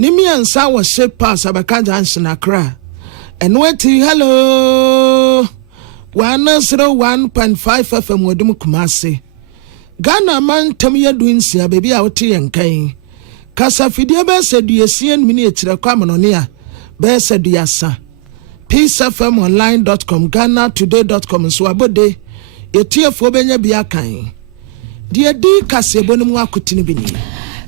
Nimi ansa was shape pass Akan Johnson Accra. And what hello 101.5 FM Wadum Kumasi. Ghana man Tamia doing sia baby out and kain. Kasa fidia be said you see and miniature common on here. Be said yasa. peacefmonline.com GhanaToday.com swabode. Ye tia fobenya biakan. Dia di kasebonum akutini bini.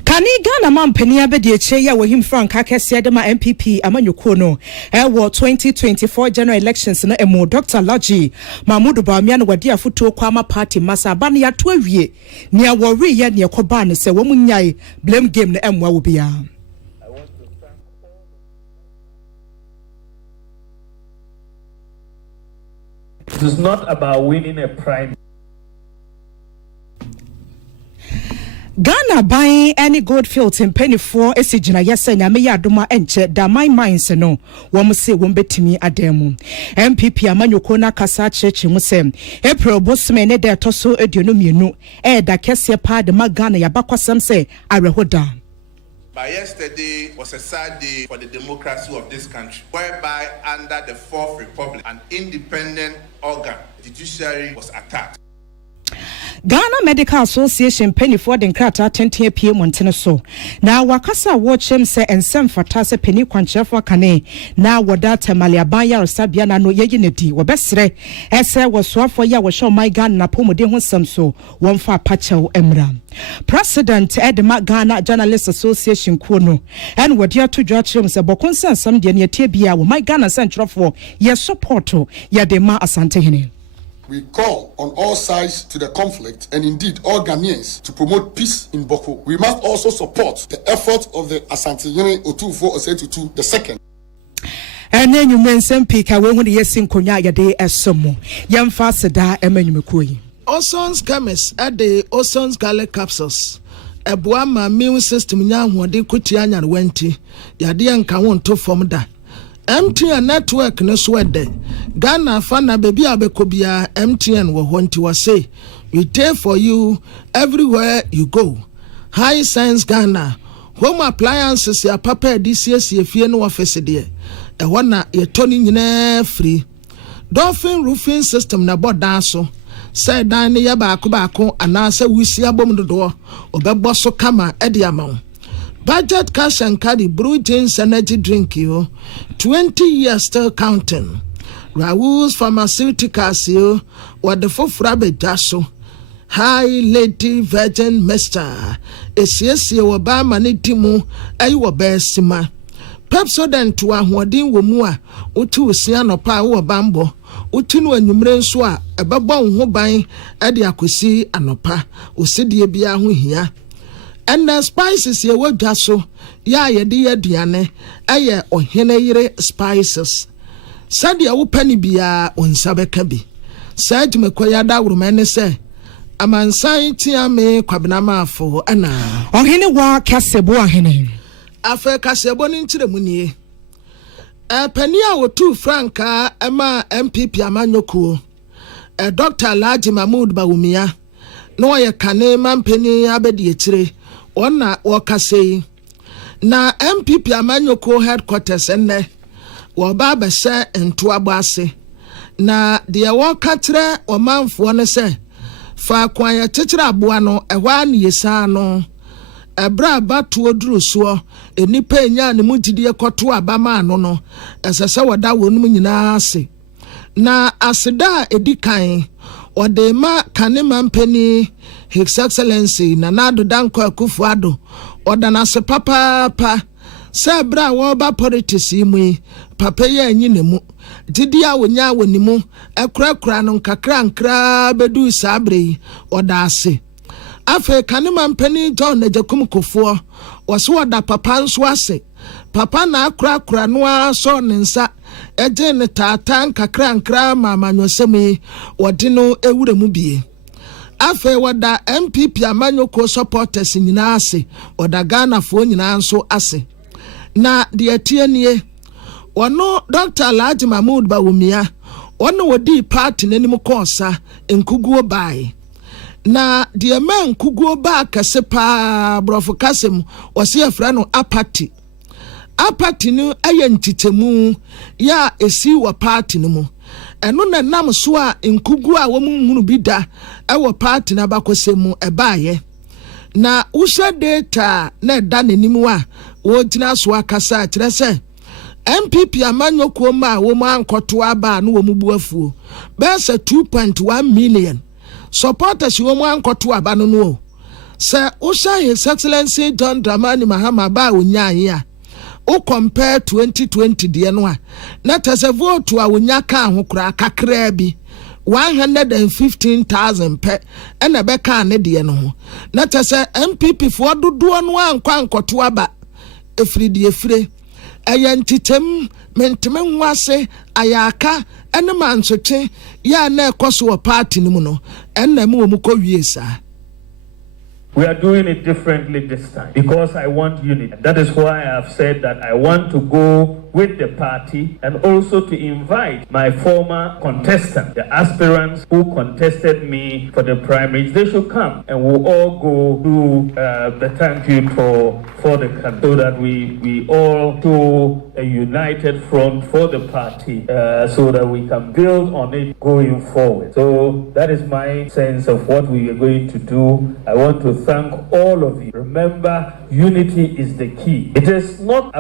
Kani Ghana man penia be de cheya wo him frank akese de ma MPP amanyoko no e wo 2024 general elections no emo Dr. Laji Mahmudu Bawumia no wadi afoto kwama party masa ba ne yato awie ne awori ye ne koba ne se wo munyai blame game no emwa wo bia. It is not about winning a prime. Ghana buying any gold fields in penny for Esijina Yasa Namia Duma Enche da my minds no one say won't bet me a demo. MPP Amanyokona Kasa Church Musem April Bosman de Toso Edionumino da Kessia Pa de Magana Yabakwa some say Arehoda. But yesterday was a sad day for the democracy of this country, whereby under the Fourth Republic, an independent organ, the judiciary, was attacked. Ghana Medical Association penny for the Krata 10 PM Montana so. Now Wakasa watch him say and some fatase penny quanchefwa kane. Now wadata Maliabaya or Sabiana no yeginity or bestre. Ese was swap for ya was show my gun na pomo de some so one fa pacha emra. President Edma Ghana Journalists Association Kuno and what you to judge him say bokunsa some de near tibia my Ghana central for ye support ya de ma asante. We call on all sides to the conflict and indeed all Ghanaians to promote peace in Bawku. We must also support the effort of the Asante Otufo Osetutu II. And then you mention Pika when you sing Konya Yade as some young Fasada Emmanuel. Oson's chemist at the Oson's Garlic capsules. A Buama immune system young one de Kutian and Wenti. Yadian Kawon to form that. MTN network no swede Ghana fana baby abekobia MTN wo honti wase we take for you everywhere you go. High Sense Ghana home appliances ya papa DCS ye fie no office de e wona ye toni nyina free. Dolphin roofing system na boda so say dan ne ya baako anase wusi abom dodo obebo so kama e de amawo. Budget cash and carry brew jeans energy drink you 20 years still counting. Raoul's pharmaceuticals you what the fofrabe jaso high lady virgin mister esiesi oba manitimu ayi best ma Pepsodent to ahwadin wo mu a utu osia no pa wo bambo utu no anwumre nso a ebebo ho ban e de akosi anopa osidie bia ho hia. And the spices ye would just so, ya ye dear diane, aye or henere spices. Sadia wo penny bia on sabekabi. Said me kwayada woman say, a man sign tia me kwabnama for ana. Or hene wa casebo hene. Afe casebon into the munie. A penia or two franca, Emma MPP Amanyoko. A Dr. Laji Mahmudu Bawumia. No ya kane man penny abedi etre. Ona wakase na MPP Amanyoko headquarters enne wo baba se ento abase na de wakatre o manfo ne se fa kwan ya tetira aboa no ehwa ne yesa no ebra batu oduru so enipa enya ne mugidi ekoto abama no esese woda wonum nyina ase na aseda edikan odema kanema mpani His Excellency Nanado Danko Akufuado odana se papa se bra wo ba politics yi papa ye anyi ne mu didi a wonya wonimu ekrakra no nkakra nkra bedu sabre oda ase afa kanema mpani John Najakum Kofuo wose oda papa nso ase papa na akrakra no aso ne nsa eje ne tata nkakra nkra mama nyosemi wodi no ewure mu bie. Afe wada MPP Amanyoko supporters nyina ase oda Ghana fo nyina nso ase na de atienie wono Dr. Laji Mahmudu Bawumia wono wodi party nanim kosa enkuguo bai na de man kuguo ba kase pa brofo kasem wose afra no apati a party no ɛyɛ ntitemu ya esi wɔ party no mu ɛno na nam so a nkugu a wɔn hunu bi da ɛwɔ party na bakɔsɛ mu ɛbaayɛ na wohyɛ data na ɛda n'anim a wɔgyina so akasa kyerɛ sɛ MPP amanyɔkuo ma a wɔn ankɔto aba no wɔn bu afuo bɛsɛ 2.1 million supporters wɔn ankɔto aba no no sɛ wohyɛ His Excellency John Dramani Mahama ba onyae a o compare 2020 deɛ no a na tɛsɛ vote a wonya ka ho kora kakra bi 115,000 pɛ ɛna bɛka ne deɛ no ho na tɛsɛ MPP fo dodoɔ no ankɔto aba efiri efire ɛyɛ ntitem menteme ho ase ayaka ɛne mansotwe ya na ɛkɔ so wɔ party no mu no ɛna mu wɔ mu kɔ wie saa. We are doing it differently this time because I want unity. That is why I have said that I want to go with the party and also to invite my former contestants, the aspirants who contested me for the primaries. They should come and we'll all go do the thank you for the country so that we all show a united front for the party so that we can build on it going forward. So that is my sense of what we are going to do. I want to thank all of you. Remember, unity is the key. It's not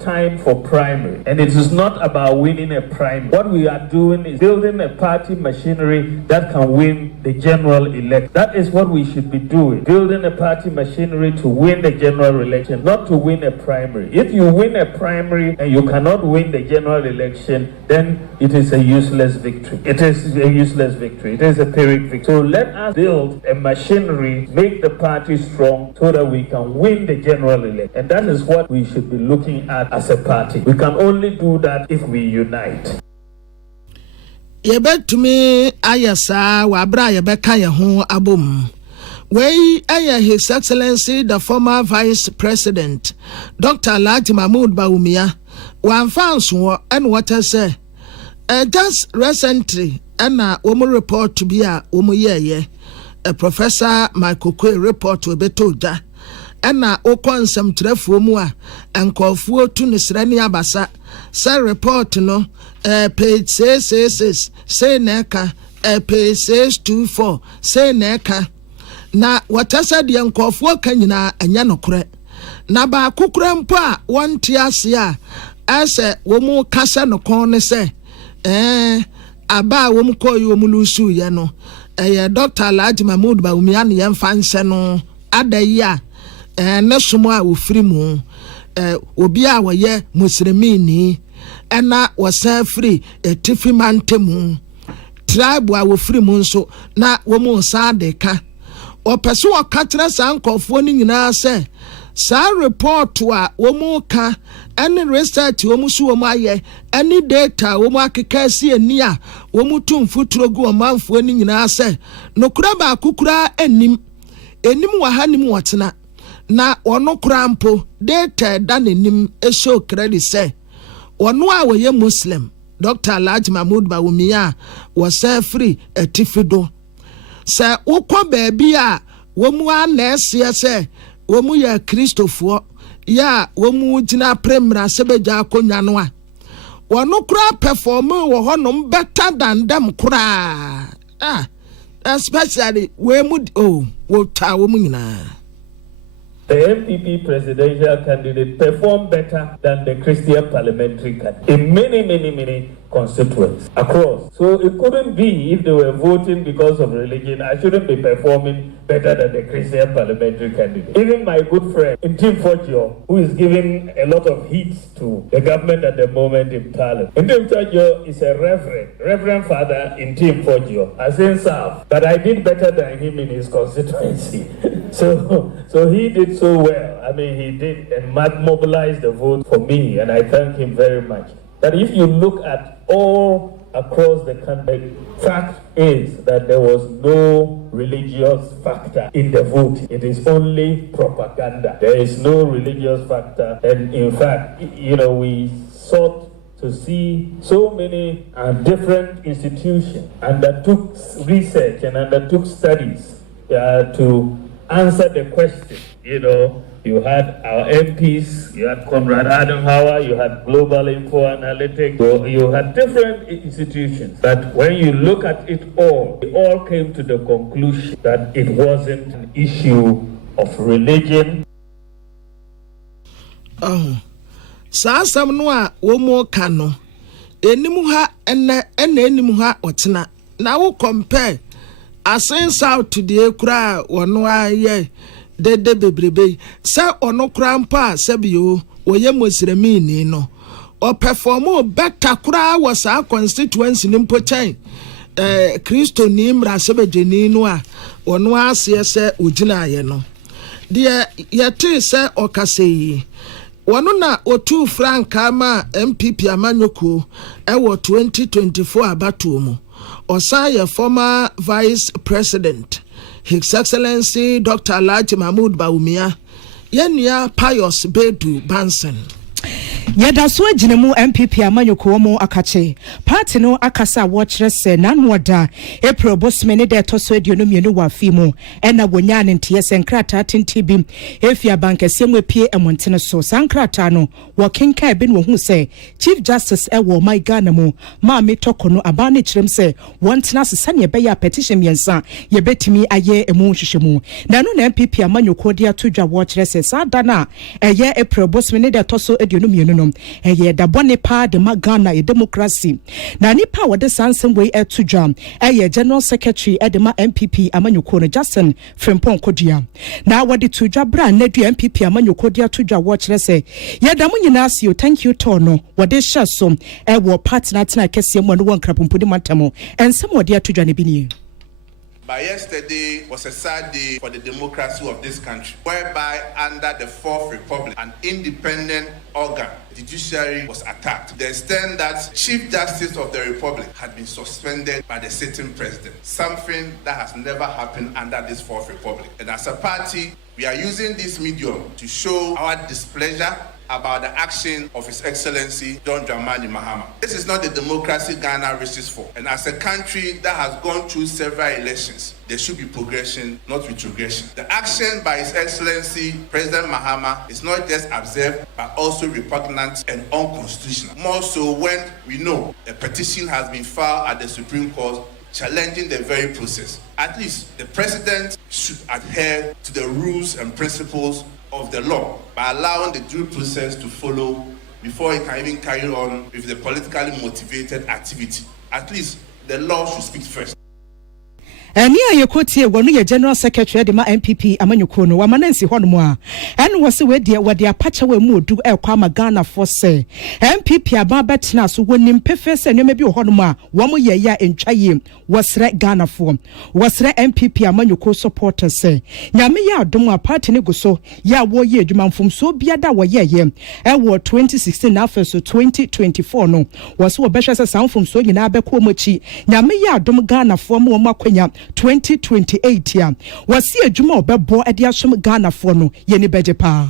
time for primary, and it is not about winning a primary. What we are doing is building a party machinery that can win the general election. That is what we should be doing. Building a party machinery to win the general election, not to win a primary. If you win a primary and you cannot win the general election, then it is a useless victory. It is a useless victory. It is a pyrrhic victory. So let us build a machinery, make the party strong so that we can win the general election. And that is what we should be looking at as a party. We can only do that if we unite. Yebetumi ayasa wabra yebeka ye ho abom. Wei aya His Excellency the former Vice President Dr. Alhaji Mahmood Bawumia wan fans wo and what say just recently na womo report to be a womo ye Professor Michael Kwe report we betoja na okonsem trefo mu a enkofuo tu ne srani abasa sa report no page 666 say neka page 624 say neka na watasa de enkofuo kanyina anya nokore na ba kokora mpo a wonte ase a ase womu kasa no kon ne se aba womu koyi womu lusu ye no Dr. Alhaji Mahmood Bawumia ne yemfa nse no adayi a ne somo a ofiri mu obi a woye muslimini na wasa free etifi mantemu tribe a wofiri mu nso na womu sa de ka opese wo ka kire sa nkofo ni nyina se sa report a womu ka any research womu su womu aye any data womu akeka si ani a womu tumfu trogu omanfo ni nyina se nokura ba akukura enim wa hanim wotena na ono krampo data da nenim e show credit say ono a woye muslim Dr. Alhaji Mahmood Bawumia was free etifido say ukwa baby a womu anese say womu ya Christopher ya womu jina premra sebeja akonya no a wono kra perform wo honom better than them kra especially womu wo ta womu nyina. The MPP presidential candidate performed better than the Christian parliamentary candidate in many constituents across. So it couldn't be if they were voting because of religion, I shouldn't be performing better than the Christian parliamentary candidate. Even my good friend Ntim Fodjo, who is giving a lot of heat to the government at the moment in Parliament. Ntim Fodjo is a reverend father in Ntim Fodjo. I say serve, but I did better than him in his constituency. So he did so well. I mean, he did and mobilized the vote for me, and I thank him very much. But if you look at all across the country, fact is that there was no religious factor in the vote. It is only propaganda. There is no religious factor. And in fact, we sought to see so many different institutions undertook research and undertook studies to answer the question, you had our MPs, you had Conrad Adenauer, you had Global Info Analytics, you had different institutions. But when you look at it all, they all came to the conclusion that it wasn't an issue of religion. Oh, Sasam noa womo kano. Enimuha ene enimuha otena. Now compare asen south to the ekura wonwa ye de bebrebe. Sa ono kura mpa sebio oye mosiremi no. O perform better kura was our constituency nimpo chen. Kristo ni mra sebedeni no a ono ase se ogina ye no. De yete se okasei wano na otu franka ma MPP amanyoko ewo 2024 abatuo mu osaye former vice president His Excellency Dr. Alhaji Mahmood Bawumia yenua Pius Bedu Bansen Yada so agyinemu MPP amanyoko mo akache party no akasa watchere se nanwoda April bosmene de toso aduonomienu wa fimu ena wonya ne ntie se nkrata tentibi efia bankese mwepie emontene so sankrata no wokenka ebe no hu se Chief Justice ewo my Ghana mu ma metoko no abane kirem se wontena sesa ne be ya petition yensa ye betimi aye emu hwehwemu na no na MPP amanyoko de atodwa watchere se sadana eye April bosmene de toso aduonomienu eye da bone pa de magana e democracy na nipa wode sansem we etudwa eye general secretary edema MPP amanyoko no Justin Frimpong Kodia na wode tudwa bra na du MPP amanyoko dia tudwa wo kire se ye da munyina asio thank you to no wode hye so wo partner tena kese mo no wonkrapompudi matamo ensem wode atudwa ne bini. But yesterday was a sad day for the democracy of this country, whereby under the Fourth Republic, an independent organ, the judiciary, was attacked to the extent that Chief Justice of the Republic had been suspended by the sitting president, something that has never happened under this Fourth Republic. And as a party, we are using this medium to show our displeasure about the action of His Excellency John Dramani Mahama. This is not the democracy Ghana wishes for. And as a country that has gone through several elections, there should be progression, not retrogression. The action by His Excellency President Mahama is not just absurd, but also repugnant and unconstitutional. More so when we know a petition has been filed at the Supreme Court challenging the very process. At least the president should adhere to the rules and principles of the law by allowing the due process to follow before he can even carry on with the politically motivated activity. At least the law should speak first. Eni ayekotie wonu ye general secretary de ma MPP amanyoko no wamanansi hono a ene wose we de wode apacha we mu odu ekwa magana for say MPP aba betena so wonim pefe se neme bi hono a wo mo ye ya entwaye wosre Ghana for wosre MPP amanyoko supporters say nyame ya adom a party ne go so ya wo ye adwumamfom so biada wo ye ye e wo 2016 na so 2024 no wose wo behwe se sanfom so nyina abekọ mochi nyame ya adom Ghana for mo makwanya 2028 ya wasi adwuma obebo ade asom Ghana for no ye ne beje pa.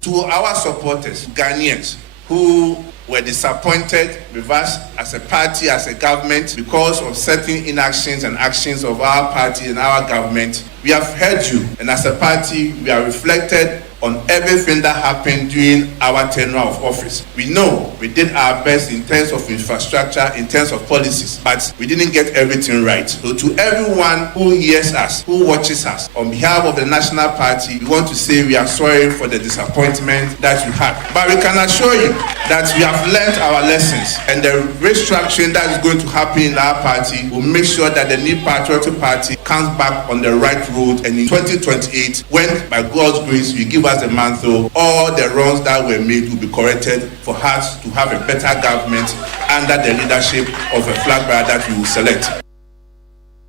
To our supporters, Ghanaians, who were disappointed with us as a party, as a government, because of certain inactions and actions of our party and our government, we have heard you, and as a party, we are reflected on everything that happened during our tenure of office. We know we did our best in terms of infrastructure, in terms of policies, but we didn't get everything right. So to everyone who hears us, who watches us, on behalf of the National Party, we want to say we are sorry for the disappointment that you had. But we can assure you that we have learned our lessons, and the restructuring that is going to happen in our party will make sure that the new patriotic party comes back on the right road, and in 2028, when by God's grace we give us the mantle, all the wrongs that were made will be corrected for us to have a better government under the leadership of a flag bearer that we will select.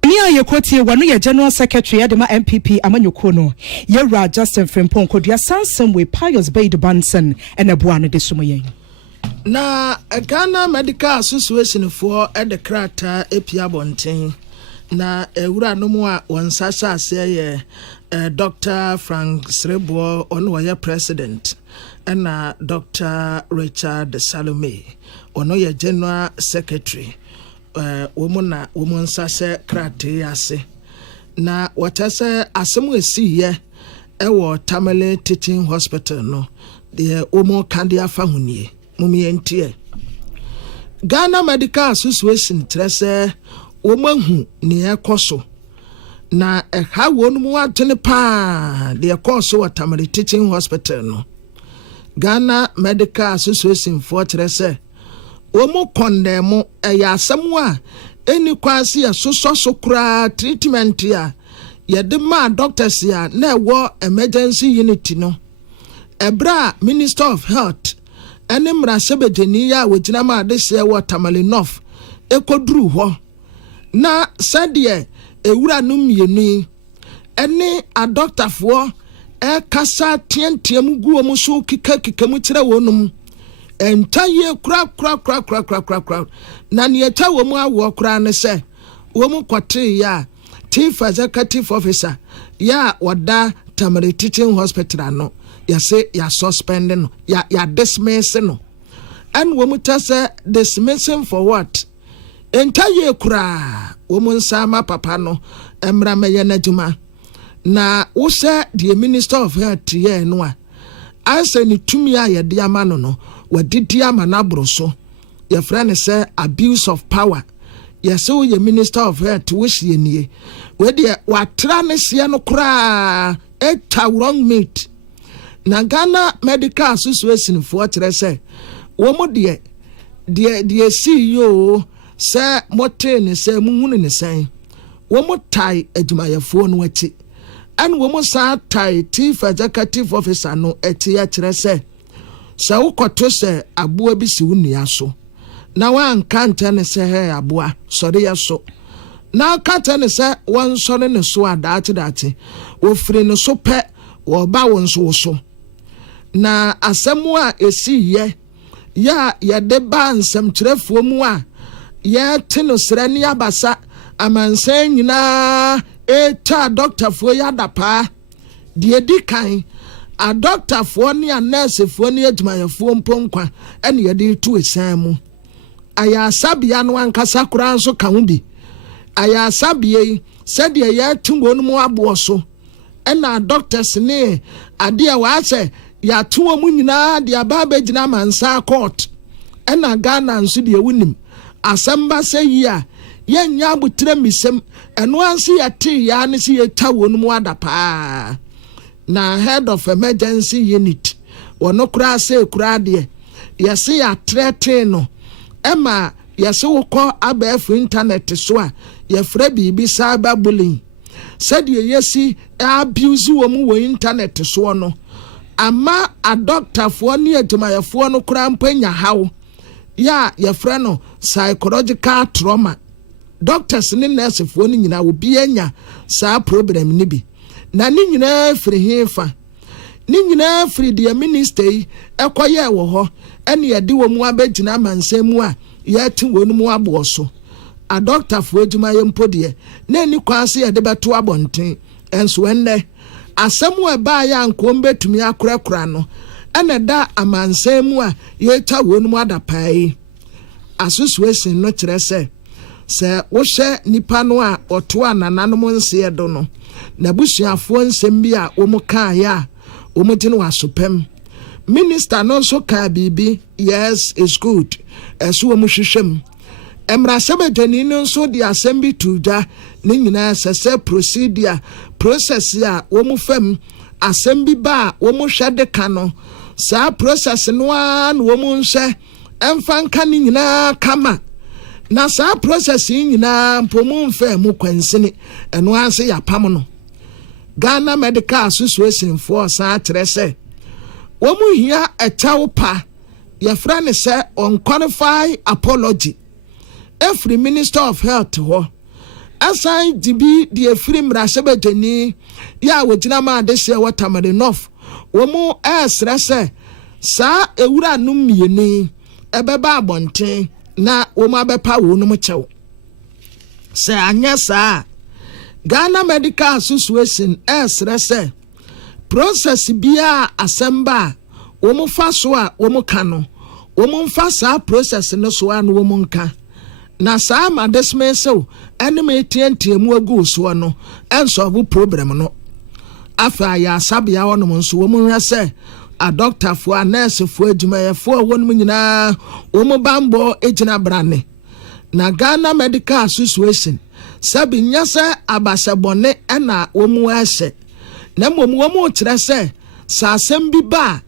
Yekotie wanu ye general secretary adema MPP amanyoko no yewra Justin Frimpong Kodia sansem we Pius Bedu Bansen ene boa no de somoyen na Ghana Medical Association for the krata epia bonten na ewura no mu a wonsasa ase ye Dr. Frank Srebo ono ye president na Dr. Richard Salome ono ye general secretary womuna womunsa se krate ase na watase asemu esi ye ewo Tamale Teaching Hospital no de omo kandi afa hunie mumientie Ghana Medical Association trese omahu ne ekoso na eha wonu mu adwene pa de ekoso wa Tamale Teaching Hospital no Ghana Medical Association for trese omo condemn eya asem a eni kwase ya so kura treatment ya yede ma doctors ya na ewo emergency unit no ebra Minister of Health ene mrasebedeni ya wegina ma adese wo Tamale North ekoduru ho na sadie ewura no mienu ene a doctor fo kasa tientiam guo mu so kika mu kire wonum entaye kra na ne eta wo mu awo kra ne se wo mu kwatre ya Chief Executive Officer ya wada Tamale Teaching Hospital no ya say ya suspend no ya dismiss no and wo mu tase dismissing for what entaye kra wo mu nsama papa no emra meye najuma na wo say the Minister of Health ye no a ansa ni tumi a ye de ama no wadidi ama na broso ye friend say abuse of power yes so ye Minister of Health wish ye nie we de watra ne se no kra wrong meat na Ghana Medical Association for trese wo mo de CEO say mote ne say muhunu ne sen wo mo tai adwumayefo no ati an wo mo sa tai Chief Executive Officer no ati ya trese sa ukoto se aboa bi si wunia so na wan kanta ne se he aboa sori ya so na kanta ne se wan sori ne so adate wo firi ne so pe wo ba won so na asemu a esi ya de ba nsem kyerefo mu a ye tino sra ni abasa amansan nyina eta doctor fo ya dapa de dikan a doctor fo ni a nurse fo ni adwumayefo mponkwa ene ye de tu esan mu aya sabia no ankasa kura nso ka ho bi aya sabie said ye ya tumbo mu abo so ena doctors ne ade a wa se ya tuwo mu nyina de ababa gina mansa court ena Ghana nso de wunim asamba se yi a yenya abutre misem eno anse ya ti ya ne se yeta wonu mu adapa na head of emergency unit wono kura se kura de yese ya threaten no ema yese wokọ abafu internet so a ye fra bibi cyber bullying said yesi abuse wo mu wo internet so no ama a doctor fo ne adwumayefo no kura mpanya hawo ya ye fra no psychological trauma doctors ne nurse fo ni nyina obi anya sa problem ni bi na ni nyina firi hefa ni nyina firi the minister ekoye wo ho ene ye de wo mu abagina mansemu a ye ti wonu mu abo so a doctor fo adwumaye mpode na ni kwase ye de beto abonten enso enne asemu eba ya nkom betumi akorakora no ene da amansemu a ye ta wonu mu adapai association no kire se wo hye nipa no a oto anananom nse do no na busuafo nsem bi a wo mu kan ya wo mu tinu wasopem minister no so ka bibi yes is good eso wo mu hwehwem emra sebedani no so di assembly tuja ne nyina sese procedure process ya wo mu fam assembly ba wo mu hwede ka no sa process no an wo mu nhye emfanka ne nyina kama na sa process nyina mpomu mfa mu kwansini eno anse ya pam no Ghana Medical Association for sa trese wo mu hia echawo pa ye fra ne se unqualified apology every Minister of Health ho assign dibi the free mrasebetani ya wogina ma de se Tamale North wo mu esrese sa ewura no mieni ebeba abonten na wo ma bepa wo no mchew se anya sa Ghana Medical Association esrese process bia assemba wo mu fa so a wo mu ka no wo mu fa sa process no so a no wo mu nka na sa ma dismissal ene me tientie mu agu so no enso bu problem no afa ya sabia wonom nso wo mu hwɛ sɛ a doctor fo a nurse fo adwumayɛfo a wɔnom nyinaa wo mu bambo egyina brane na Ghana Medical Association sabi nya sɛ abasɛbɔne ɛna wo mu ɛhyɛ na mmom wo mu kyerɛ sɛ sa asɛm bi ba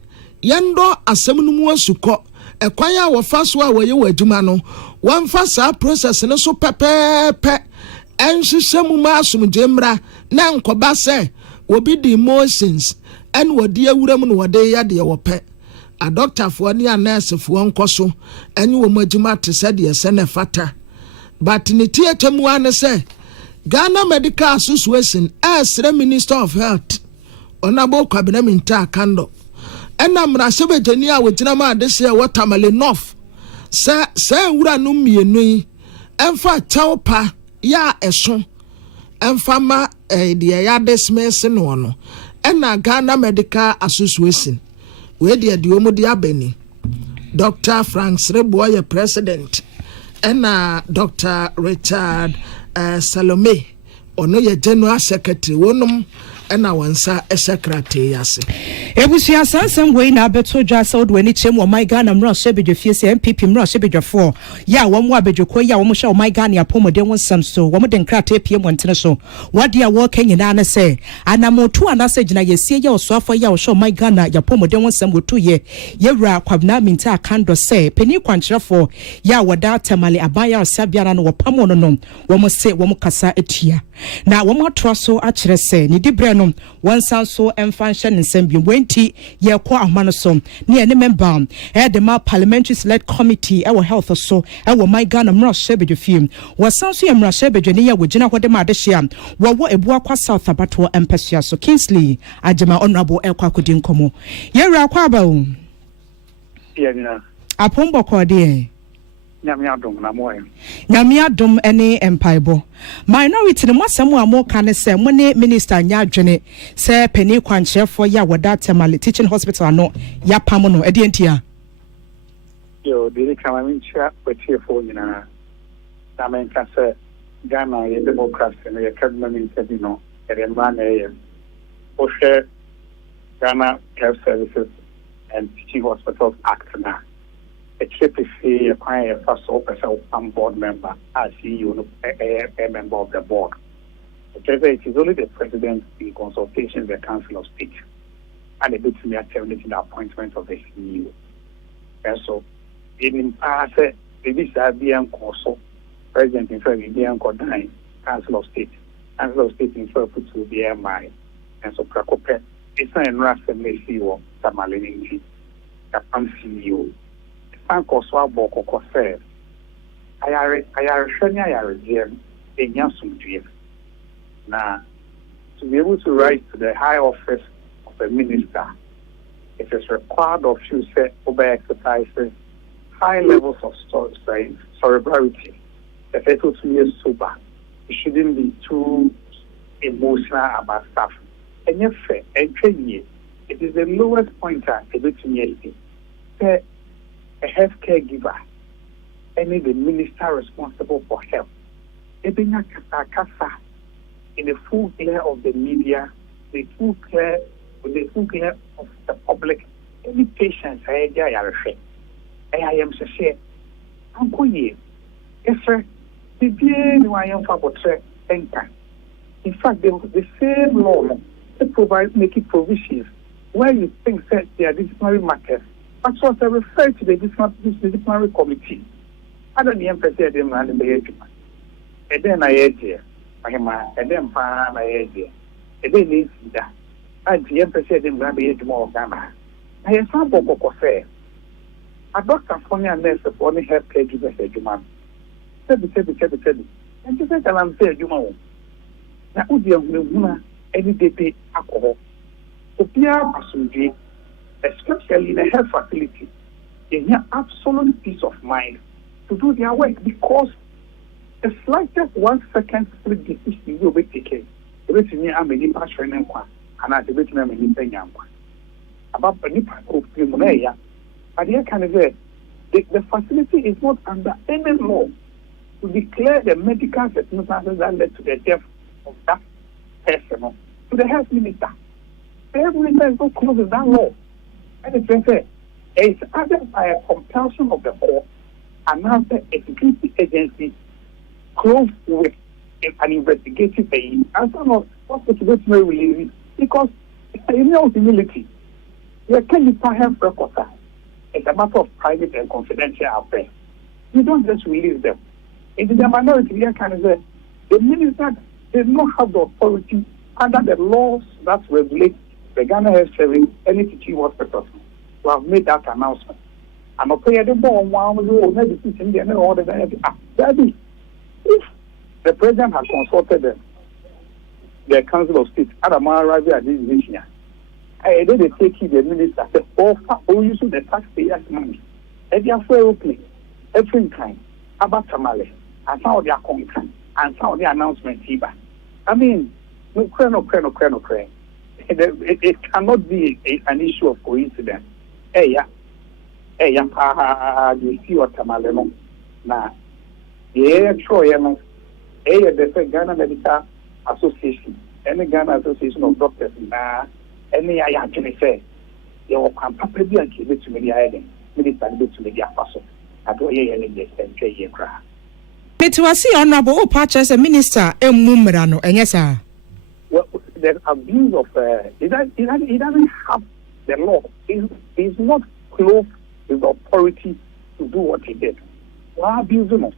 yɛndɔ asɛm no mu asukɔ ɛkwan a wɔfa so a wɔyɛ wɔ adwuma no wɔmfa saa process no so pɛpɛɛpɛ ɛnhyehyɛ mu ma asomdwe mmra na nkɔba sɛ obi di emotions and wodi awura mu no wode ya de wɔpɛ a doctor for ne a nurse for nkɔ so ɛne wɔ mu adwuma te sɛ de sɛ ne fata but ne tie mu ane sɛ Ghana Medical Association as the Minister of Health Honorable Kwabena Minta Akando ɛna mmarahyɛ bɛgyani a wɔgyina ma ade sɛ wɔtamale north sɛ wura no mmienu yi ɛmfa kyɛw pa ya ɛso ɛmfa ma deɛ ya dismiss no no ɛna Ghana Medical Association we de omu de abeni Dr. Frank Sreboye president ɛna Dr. Richard Salome ono ye general secretary wonom ɛna wansa secretary ase ebusia sansam wei na abeto dwa sa odwe ni chem o my Ghana mra shebedwe fie se MPP mra shebedwefo ya wo mu abedweko ya wo mu hye o my Ghana apomode wonsam so wo mu de nkrata apie montene so wade a wo kanyina na se anamotu anase gina yesie ya osoafo ya wo hye o my Ghana yapomode wonsam wotu ye yewura Kwabena Minta Akando se peni kwankyerefo ya woda tamale abaya osabiara no wo pamo no no wo mu se wo mu kasa etua na wo mu ato so a kyerɛ se ni dibre no wonsan so emfanhye ne nsam bi wenti ye kwa ahmano so ne ene member the ma parliamentary select committee our health so our my Ghana mra shebedwe film wasan so ye mra shebedwe ne ye wogina hode ma de hia wo ebu akwa South Abato empesua so Kingsley Ajema honorable ekwa kodi nkomo ye wura kwa ba o ye na apombo kode Nyame adom ene empaibo minority ne mwasemu amoka ne se mone minister nya adwene se peni kwankyerefo ya woda temale teaching hospital no ya pam no ede ntia yo diri kama mincha wetiefo nyina na menka se Ghana ye democracy no ye kadma mincha bi no ere ma na ye o hwe Ghana Health Services and Teaching Hospitals Act na a HPC acquire a first officer board member as CEO, a member of the board. It is only the president in consultation with the Council of State and a bit to me terminating the appointment of the CEO. And so, in past, the BSRBM also president in fact, the Council of State. Council of State in fact, put to the MI. And so, Prakope, it's not a Assembly CEO, Tamalini, the CEO. Ankoswa Bawku said, I are showing a young now, to be able to rise to the high office of a minister, it is required of you say over exercises, high levels of cerebrality, the able to be sober. You shouldn't be too emotional about stuff. And yet, it is the lowest pointer able to me. A healthcare giver, any the minister responsible for health. Ebenya kasa in the full glare of the media, the full glare of the public. Any patient I am say, Uncle Ye, yes sir, the bien I am for enka. In fact, the same law they provide making provisions where you think that they are disciplinary matters. But so I refer to the disciplinary committee. I don't even say them and the agent. And then I had here, and then I had here. And then they see that. I emphasize them and the agent more Ghana. I have some Bawku say. A doctor for me and nurse for only healthcare givers a human. Said. And you said, I'm saying, you know. Now, would you any day alcohol? So, Pierre Passundi. Especially in a health facility, they have absolute peace of mind to do their work because the slightest 1 second split decision you will be taken. Everything you have many passion and I debate them in Kenya. About a new of pneumonia, but here can say the facility is not under any law to declare the medical circumstances that led to the death of that person to the health minister. every man who closes that law. And it's either by a compulsion of the court, another security agency closed with an investigative aid. And some of what's the situation release because in all humility, you can't have records. It's a matter of private and confidential affairs. You don't just release them. In the minority, you can say the minister does not have the authority under the laws that regulate the Ghana Health Service any teaching hospitals to have made that announcement. I'm afraid the bomb decision the order that is if the president has consulted the Council of State at this decision. I did take the minister said, oh, you the taxpayers' money. And they are opening every time about Tamale and some of their content and some of the announcements here. I mean, no. It cannot be an issue of coincidence. You see what Tamale no. Now, the Ghana Medical Association, any Ghana Association of Doctors, any I actually say, you can probably give it to me the island, minister to me the apostle. I don't hear any distant cry. It was the honorable patches a minister, Mumrano, and yes, sir. Well, the abuse of he doesn't have the law. He's not close with the authority to do what he did. Why abuse him?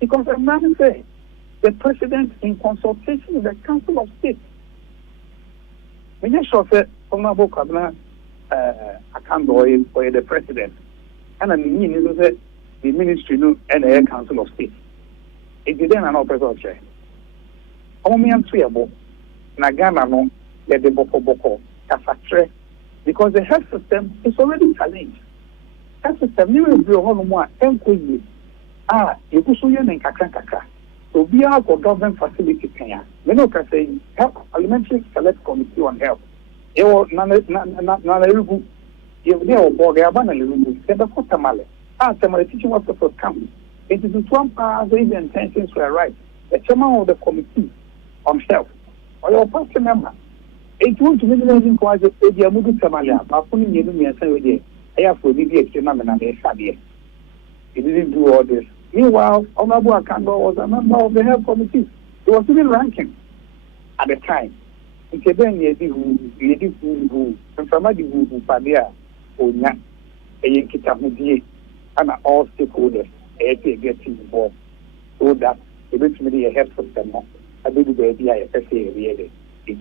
Because the man said the president, in consultation with the Council of State, when you said, Honorable Cabinet, Akan or the president, and I mean, the ministry and the Council of State. It didn't an officer chair. Only I'm three about Nagana no, let the Boko, Kasatre, because the health system is already challenged. Health system, you will be a whole more employee. You could see in Kakaka. So be our government facility Kenya. We know can say health parliamentary select committee on health. You will not you will board the Abana, the Dakota Male. Tamale teaching was the first come. It is one part the intentions were right. The chairman of the committee on health or your party member. It won't be the quite a Mudu Tamalia, but putting you and say, I have to be a chairman and a Sadia. He didn't do all this. Meanwhile, Honorable Akan was a member of the health committee. He was even ranking at the time. It's a ben who, and somebody who Padia or not a Yankee and all stakeholders get involved so that eventually a health system. I believe the idea is really it.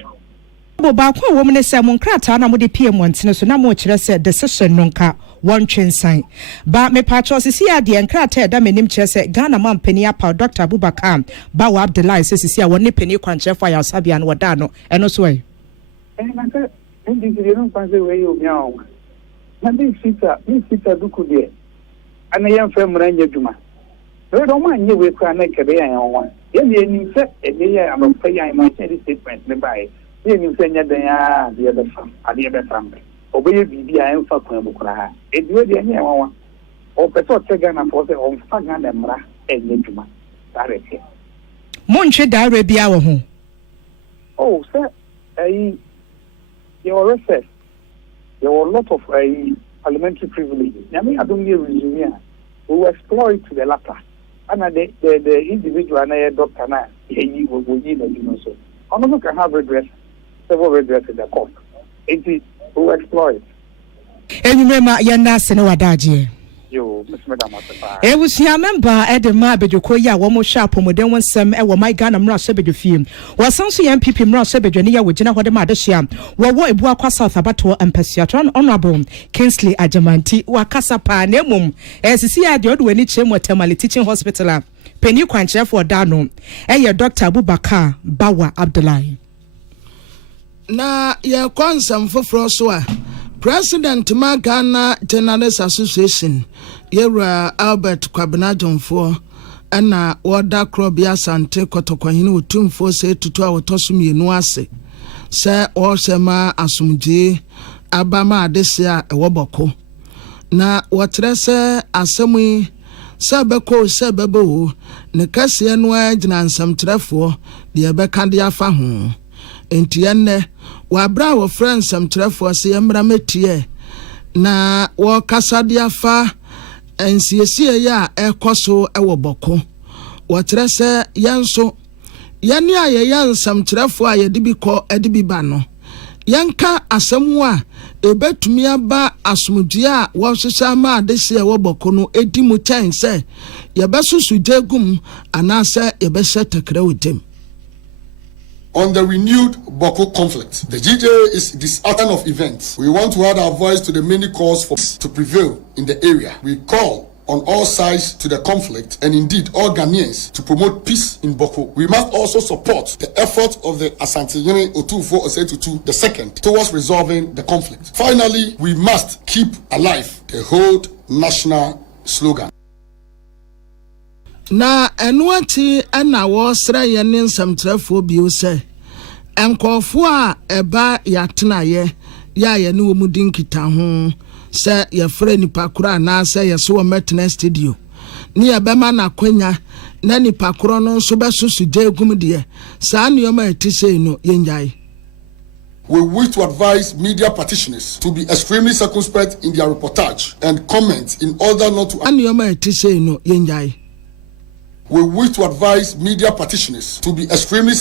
Bawku woman is Simon Crata, and I would PM once, so now much said decision nonka one train sign. But me patros is here, the Crata, that name chess, Ghana man penny up, Dr. Abubakar, Bawa Abdullah says, is here one penny quancher for your Sabian Wadano, and also. And I said, and you don't find the way you know. And this sister Duku dear, and a young family Juma. I don't mind you with a naked one. Yes, you said, I'm a player, I might say statement by. You say the other family. Obey be I am for Bukra. It will be any one. Or Petor Tegan for the own Fagan and Mra and Nijuma. That is it. Monche Darabia home. Oh, sir, your recess. There were a lot of parliamentary privileges. I mean, I don't hear resume. We will exploit to the latter. And the individual and a doctor now, he will be so. I'm can have redress. Several redress in the court. It is who exploit. And you remember your Nasa no Adaji. You, Miss Madame. It was your member at the Mabedukoya, one more sharp, and then one some, and my gun and Ross Sebed film. Was also MPP Ross Sebedania with Jenna Wadamadasia, what Boaka South Abato and Pessiatron Honorable Kingsley Ajamanti, Wakasapa Nemum, as you see, I did when it's him with Tamale Teaching Hospital. Penny Quancher for Dano, and your Dr. Abubakar Bawa Abdullah. Na ya kwanza mfoforo so a President Ghana Journalists Association yera Albert Kwabenadonfo ana woda krobia sante kotokwahini utumfo se tutu a wotoso mienu ase se o sema asumje abama adese a ewoboko na wotre se asemu sebeko sebebo ne kase no agina nsamtrefo de ebeka de afa ho entienne wabra wo friends samtrefo se yemra metie na wo kasade afa ensiesie ya ekoso ewo boko wotre se yenso yene aye yansam trefo aye dibiko edibiba no yanka asemu a ebetumi aba asomdue a wo hwehwa ma adese ewo boko no edimu chanse yebesusu jegum anase yebehye tekra odem. On the renewed Bawku conflict, the GJ is disheartened of events. We want to add our voice to the many calls for peace to prevail in the area. We call on all sides to the conflict and indeed all Ghanaians to promote peace in Bawku. We must also support the effort of the Asantehene Otufo Osei II towards resolving the conflict. Finally, we must keep alive the whole national slogan. Na enuati ana wo sra ye ne nsamtrafo bio se enkofo a eba yatenaye ya ye ne wo mudinkita ho se ye frɛ nipa kura na se ye so metna studio ni ye bema na kwanya na nipa kuro no so besusu jegum de saa nioma etise no yenjai. We wish to advise media practitioners to be extremely circumspect in their reportage and comment in order not to nioma etise no yenjai. We wish to advise media practitioners to be extremely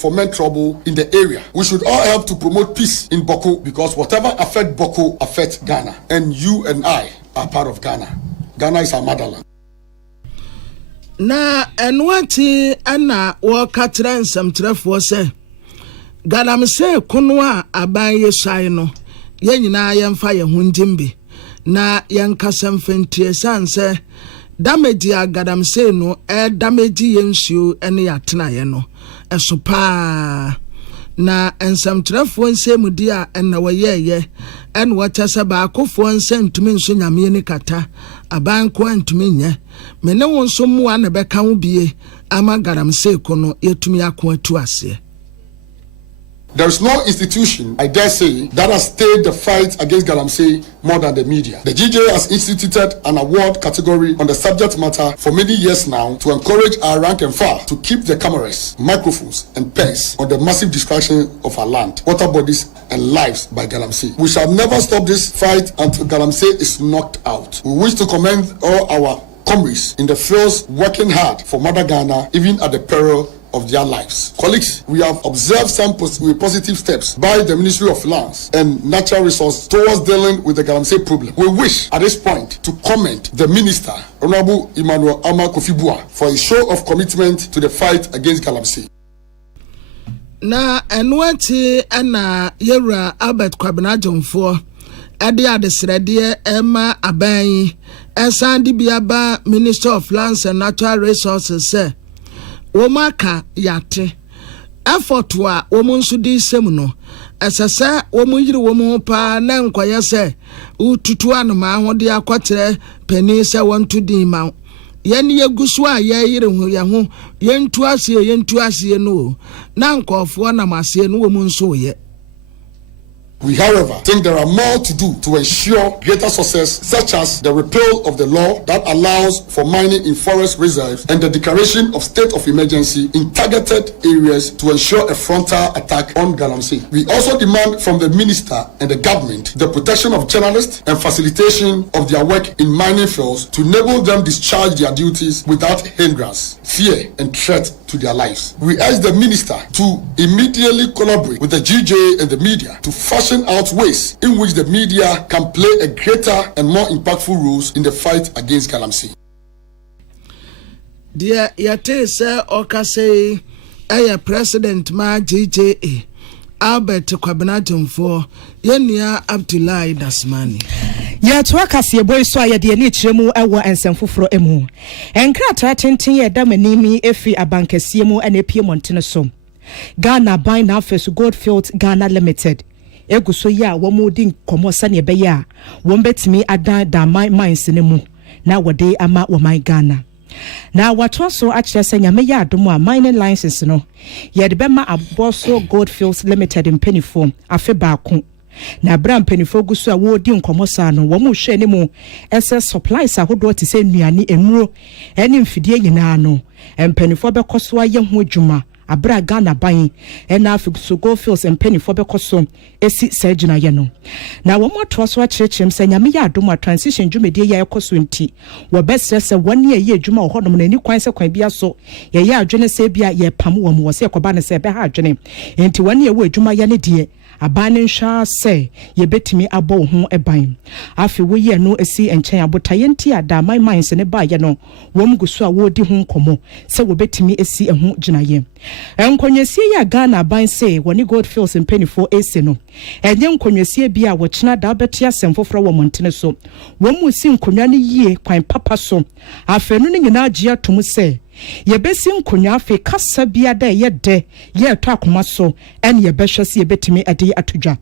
foment trouble in the area. We should all help to promote peace in Bawku because whatever affects Bawku affects Ghana, and you and I are part of Ghana. Ghana is our motherland. Na enwati ana wo katra nsamtrefo se Galamse kunwa abaye shai no yenyina yemfa ye hundimbe na yenkasam fentie sanse damage agadamse no damage yensuo ene yatena ye no esopa na ensamtrefo nsɛmudi a ena wɔyɛyɛ ene wɔtasa ba akofo nsɛntumi nso nyame ni kata abanko antumi nyɛ mene wo nso mu a na bɛka wo bie ama galamse kono yetumi akɔ atu ase. There is no institution, I dare say, that has stayed the fight against Galamsey more than the media. The GJ has instituted an award category on the subject matter for many years now to encourage our rank and file to keep the cameras, microphones, and pens on the massive destruction of our land, water bodies, and lives by Galamsey. We shall never stop this fight until Galamsey is knocked out. We wish to commend all our comrades in the fields working hard for Mother Ghana, even at the peril of their lives. Colleagues, we have observed some positive steps by the Ministry of Lands and Natural Resources towards dealing with the Galamsey problem. We wish at this point to commend the Minister, Honorable Emmanuel Ama Kofi-Buah, for a show of commitment to the fight against Galamsey. Na enwati ana yewra Albert Kwabena Jomfo ade adesrede ema aban esande biaba Minister of Lands and Natural Resources say womaka yate effort wa womunsu di semu no esese womunyiri womu pa na nkoye se ututu anoma ahode akotere pani se wonto din ma yen yegusu a yeyire hu ye ho yentu ase no na nkofo na mase no womunsu ye. We, however, think there are more to do to ensure greater success, such as the repeal of the law that allows for mining in forest reserves and the declaration of state of emergency in targeted areas to ensure a frontal attack on Galamsey. We also demand from the minister and the government the protection of journalists and facilitation of their work in mining fields to enable them discharge their duties without hindrance, fear, and threat to their lives. We urge the minister to immediately collaborate with the GJ and the media to fashion out ways in which the media can play a greater and more impactful roles in the fight against Galamsey. Dear yate se okase President ma GJA Albert Kwabena Jomfo yenia Abdullahi Dasmani. Ya to akase boy so ayede ne kiremu ewo ensemfoforo emu. Enkrata tenten ye da manimi efi abankase mu ene pie montene so. Ghana by now first Goldfield Ghana Limited. Eguso ya womudi komo sane be ya wombetimi adan da mines ne mu na wode ama woman Ghana. Na watwa so akire senya me ya adom a mining license no ye de bema Aboso Goldfields Limited in Pennyform afe Bawku na bra mpanifo gu so a wodi nkomo saa no wo mu hwe ne mu ese supplies ahodo te se nnuane enuro ene mfidie nyina no mpanifo be koso aye ho adwuma abra Ghana ban ena afiguso go fields mpanifo be koso esi sajina ye no na wo mo to so a kyerkyerem se nyame ya adom a transition dwumedie ya ekoso nti wo besre se woni ye adwuma ho no ni kwan se kwan bia so ye ya adwene se bia ye pam wo mo se ekoba ne se be ha adwene nti woni ye wo adwuma ya ne die abane nhwa se ye betimi abo ho eban afi wo ye no esi enchen abotaye nti ada my minds ne ba ye no wo mguso a wo di ho nkomo se wo betimi esi eho ginaye enkonyesie ya Ghana ban se woni Goldfields mpanifo ese no enye nkonyesie bia wo kina da betia semfoforo wo montene so wo mu si nkonwa ne yie kwan papa so afenu ne nyina agye atom se yebesi nkonwa afi kasa bia da ye de ye to akoma so en ye behwe se ye betimi ade atodwa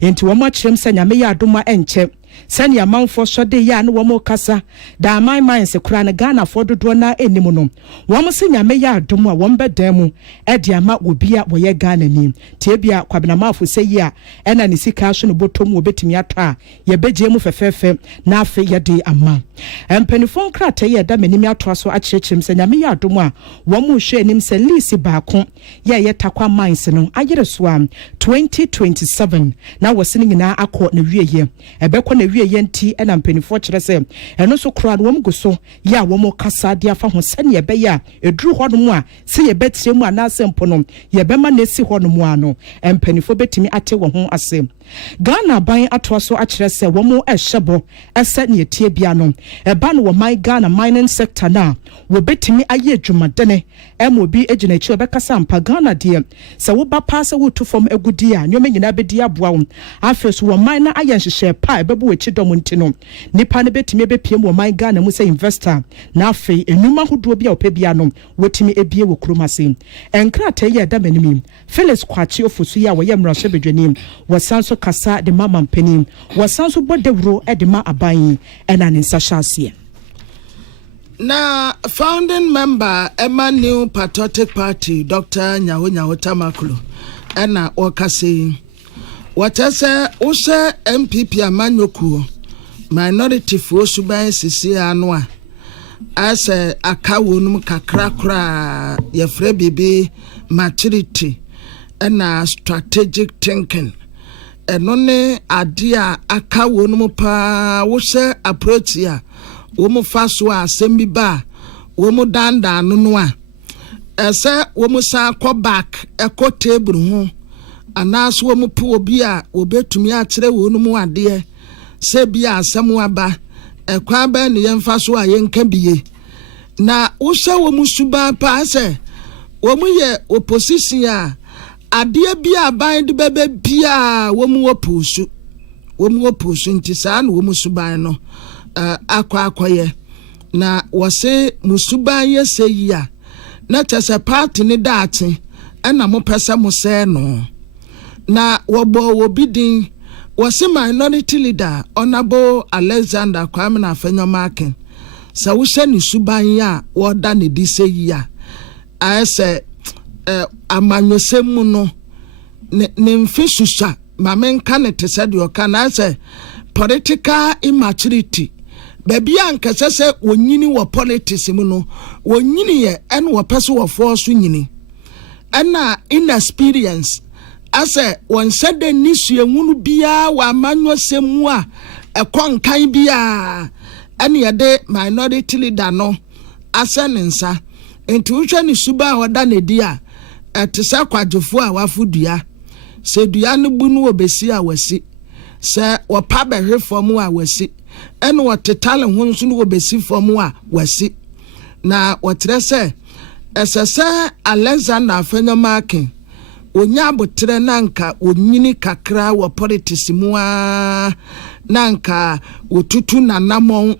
enti wo ma kyerem se nyame ya adoma enche sani amanfo so de ya no wo mo kasa da my minds kura na Ghana for dodo na enimu no wo mo se nyame ya adom a wo mbeda mu e de ama obia wo ye Ghana ni tie bia kwabena mafo se ya ena ne sika so no botom wo betimi atwa ye beje mu fefefe na afi ye de ama empanifo krata ye da menimi atwa so a kyerkyerem se nyame ya adom a wo mo hwe enim se lisi baako ye takwa minds no agere so am 2027 na wo se nyina akọ na wieye ebekọ na wie yenti ena mpanifo kyerɛ sɛ ɛno so kura no wɔm go so ya wɔm kasa de afa ho sɛne ɛbɛya eduru hɔ no mu a sɛ ye betre mu ana asɛmpo no ye bɛma na esi hɔ no mu ano mpanifo betimi ate wɔ ho ase Ghana ban atoa so akyerɛ sɛ wɔm ɛhyɛbɔ ɛsɛ ne etie bia no ɛba no wɔ my Ghana mining sector na wo betimi aye adwumadene ɛmo bi egyina akyi ɔbɛkasa mpa Ghana deɛ sɛ wo ba pa sɛ wo tu fam agudi a nyoma nyina bedi aboa wo afɛ so wɔ man na ayɛ nhyehyɛ pa ɛbɛbo akyi dɔm nti no nipa ne betimi bepiem wɔ my Ghana mu sɛ investor na afɛ enuma hodoɔ bi a ɔpɛ bia no wotimi ebie wɔ kuromase enkrata yɛ da manim Felix Kwachi ofosu ya wɔyɛ mmarahyɛ bedwanim wɔsan so kasa de mama mpanim wɔsan so bɔdewro de ma aban ɛna ne nsa hyɛaseɛ na founding member Emma New Patriotic Party Dr. Nyaho Tamakulu ɛna wɔkase wɔtɛsɛ wohyɛ MPP amanyokuo minority fo suban sisi ano a asɛ aka wonum kakra kra yɛfrɛ bibi maturity ɛna strategic thinking ɛno ne ade a aka wonum pa wohyɛ approach a womu fa so a asɛm bi ba womu danda no a ɛsɛ womu sa kɔ back ɛkɔ table ho anaso womu pe obi a obetumi akyerɛ wonum adeɛ sɛ bi asɛm aba ɛkwa ba ne yɛmfa so a yɛnka biye na wohyɛ womu suba pa sɛ womu yɛ opposition a adeɛ bi a ban de bɛbɛ bia womu oposu nti saa na womu suban no akwaye na wose musuban yese yi a na tese party ne daate ena mo pese mo se no na wobo wobidin wose minority leader honorable Alexander Kwame na Afenyomaken sa wo hye ne suban ya woda ne di se yi a ase amanyosem mu no ne mfisusa mamenka ne tese de oka na ase political immaturity baby ankasa sɛ wonyini wɔ politics mu no wonyini yɛ ɛna wɔpɛ wɔ force nyini ɛna inexperience asɛ wɔnhyɛ de nisue nwunu bia wɔ amanyɔsɛm mu a ɛkɔ nkan bia ɛna yɛde minority leader no asɛ ne nsa nti wohwɛ ne suba a wɔda ne di a ɛte sɛ kwadwofo a wafodua sɛ dua no bu no wɔbɛsi a wasi sɛ wɔpa bɛhwe fam a wasi ɛna wɔtetale ho nso no wɔbɛsi fam a wasi na wɔtrɛ sɛ ɛsɛ sɛ Alexander Afenyomaken onya abotre nanka onyini kakra wɔ politics mu a nanka wotutu nanamon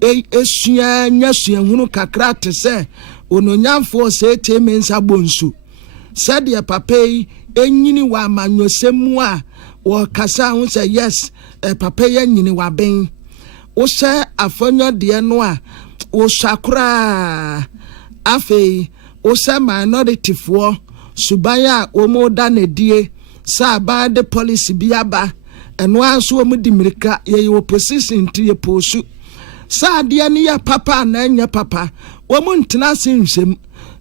esua nyasua hunu kakra te sɛ ononyamfo sɛ temensa bonsu sɛ de papa yi enyini wa amanyosem mu a wo kasa ho sɛ yes papa yi nyini wa ben wo sɛ afonyo de no a wo shakura afei wo sɛ minority fo subaya wo mo da na die sa ba de policy bi aba eno anso omu di mirika ye opposition to ye posu sa ade ne ya papa na anya papa omu ntena senhwem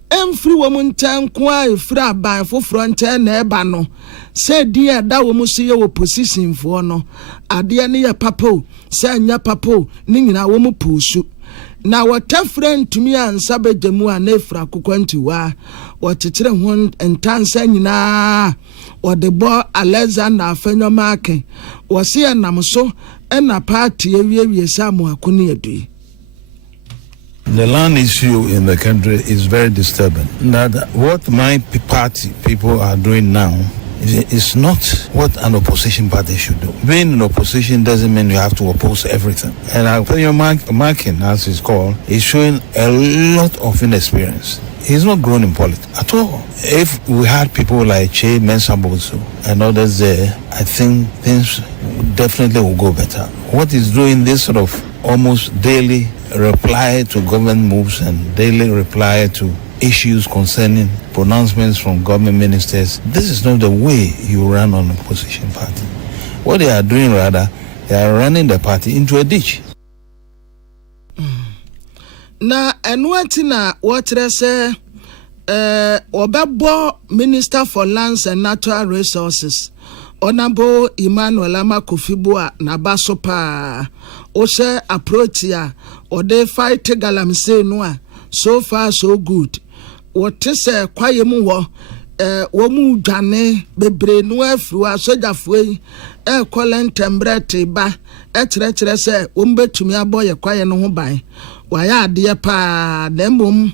emfiri omu ntan ko a efiri aban foforo ntan na eba no se dia da omu so ye opposition fo no ade ne ya papa o se anya papa o ni nyina omu posu na watafre ntumi ansa bedemu a na efra kokwanti wa watetere ho ntansa nyina odebo Alexander Afenyomake wose enamso ena party ewie samu akuni edui. The land issue in the country is very disturbing. That what my party people are doing now is not what an opposition party should do. Being in opposition doesn't mean you have to oppose everything. And I'll tell you, Markin, as it's called, is showing a lot of inexperience. He's not grown in politics at all. If we had people like Che Mensah and others there, I think things definitely will go better. What he's doing, this sort of almost daily reply to government moves and daily reply to issues concerning pronouncements from government ministers, this is not the way you run an opposition party. What they are doing, rather, they are running the party into a ditch. Na enwati na wotre se obebo Minister for Lands and Natural Resources Honorable Emmanuel Amakofibua na baso pa o se approach ya o de fight galamsey no a so far so good what se kwaye mu wo wo mu dwane bebre no afru asojafo yi kolentembrete ba kire se wo mbetumi aboye kwaye no ho ban waya ade pa na mbom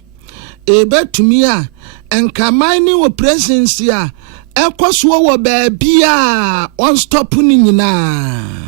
ebetumi a enkaman ni wo presidency a ekoso wo ba bia on stop ni nyina.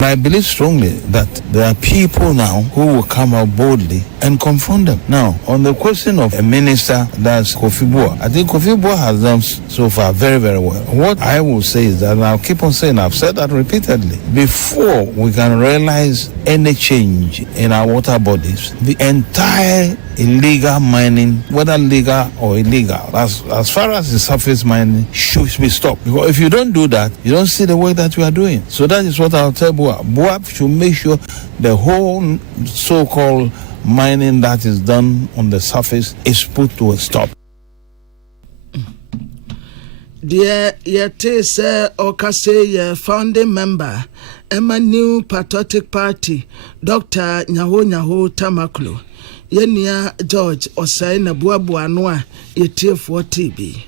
I believe strongly that there are people now who will come out boldly and confront them. Now, on the question of a minister, that's Kofi Boah. I think Kofi Boah has done so far very, very well. What I will say is that, and I'll keep on saying, I've said that repeatedly, before we can realize any change in our water bodies, the entire illegal mining, whether legal or illegal, as far as the surface mining, should be stopped. Because if you don't do that, you don't see the work that we are doing. So that is what I'll tell Boah. Boah should make sure the whole so-called mining that is done on the surface is put to a stop. Dear yete se okase ye founding member Emma New Patriotic Party Dr. Nyaho Tamaklo Yenia George Osai na buabua noa yetie for TB.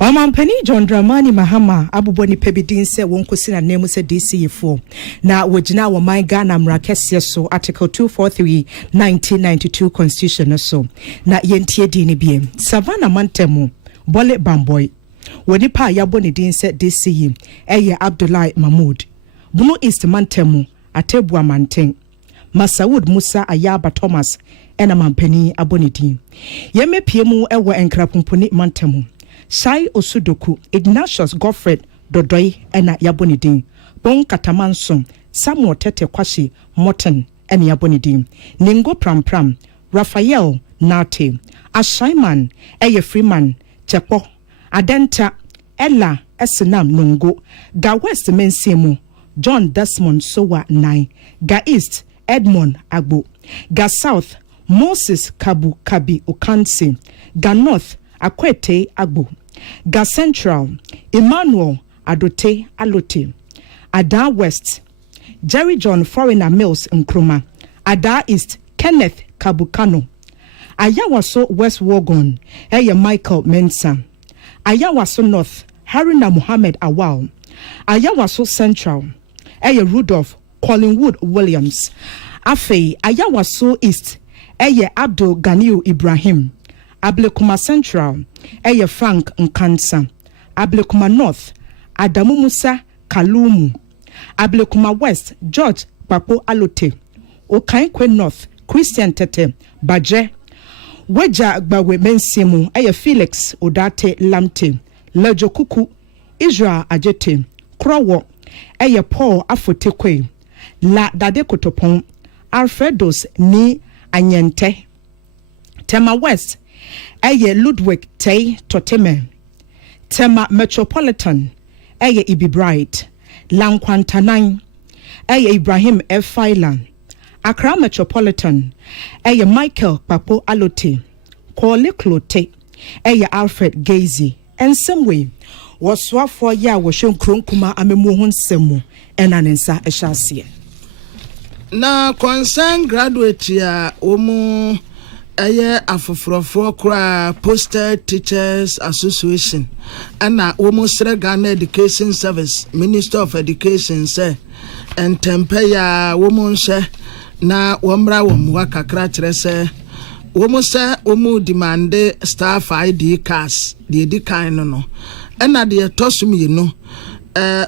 Omampani John Dramani Mahama abuboni pebidin se wonkosi na nemu se DC4 na wogina wo man Ghana mrakese so article 243 1992 constitution so na yentie di ne biem Savannah Mantemu Bole Bamboy woni pa yaboni din se DC eye Abdullahi Mahmoud Bunu East Mantemu Atebua Manten Masawood Musa Ayaba Thomas ena mampani abonidin yeme piemu ewo enkrapumpuni Mantemu Sai Osudoku Ignatius Godfred Dodoi ena yabonidin Bon Katamanson Samuel Tete Kwashi Morton ena yabonidin Ningo Pram Raphael Nate Ashaiman eye Freeman Chepo Adenta Ella Esenam Nungo Ga West Mensiemu John Desmond Sowa 9 Ga East Edmond Agbo Ga South Moses Kabi Okansi Ga North Akwete Agbo Ga Central Emmanuel Adote Alote Ada West Jerry John Foreigner Mills Nkrumah Ada East Kenneth Kabukano Ayawaso West Wogon Eye Michael Mensah Ayawaso North Haruna Muhammad Awal Ayawaso Central Eye Rudolph Collingwood Williams Afei Ayawaso East Eye Abdul Ganiu Ibrahim Ablekuma Central Eye Frank Nkansa Ablekuma North Adamu Musa Kalumu Ablekuma West George Papo Alote Okaikwe North Christian Tete Baje Weja Gbawe Mensiemu Eye Felix Odate Lamte Lejo Kuku Israel Ajete Krowo Eye Paul Afotekwe La Dade Kotopon Alfredos Ni Anyente Tema West Eye Ludwig Tay Toteme Tema Metropolitan Eye Ibi Bright Lankwantanan Ibrahim F. Failan Accra Metropolitan Michael Papo Alote Kole Klote Alfred Gazy and some way was swap for ya was shown Kronkuma Amemuhun Semu and Anensa Eshasia. Na concern graduate ya omu afofrofo kra Posted Teachers Association ana omu sre Ghana Education Service Minister of Education say and tempe ya omu nse na wamra wamwa kakra kire say omu say omu demande staff ID cards de di kan no ana de tosumi no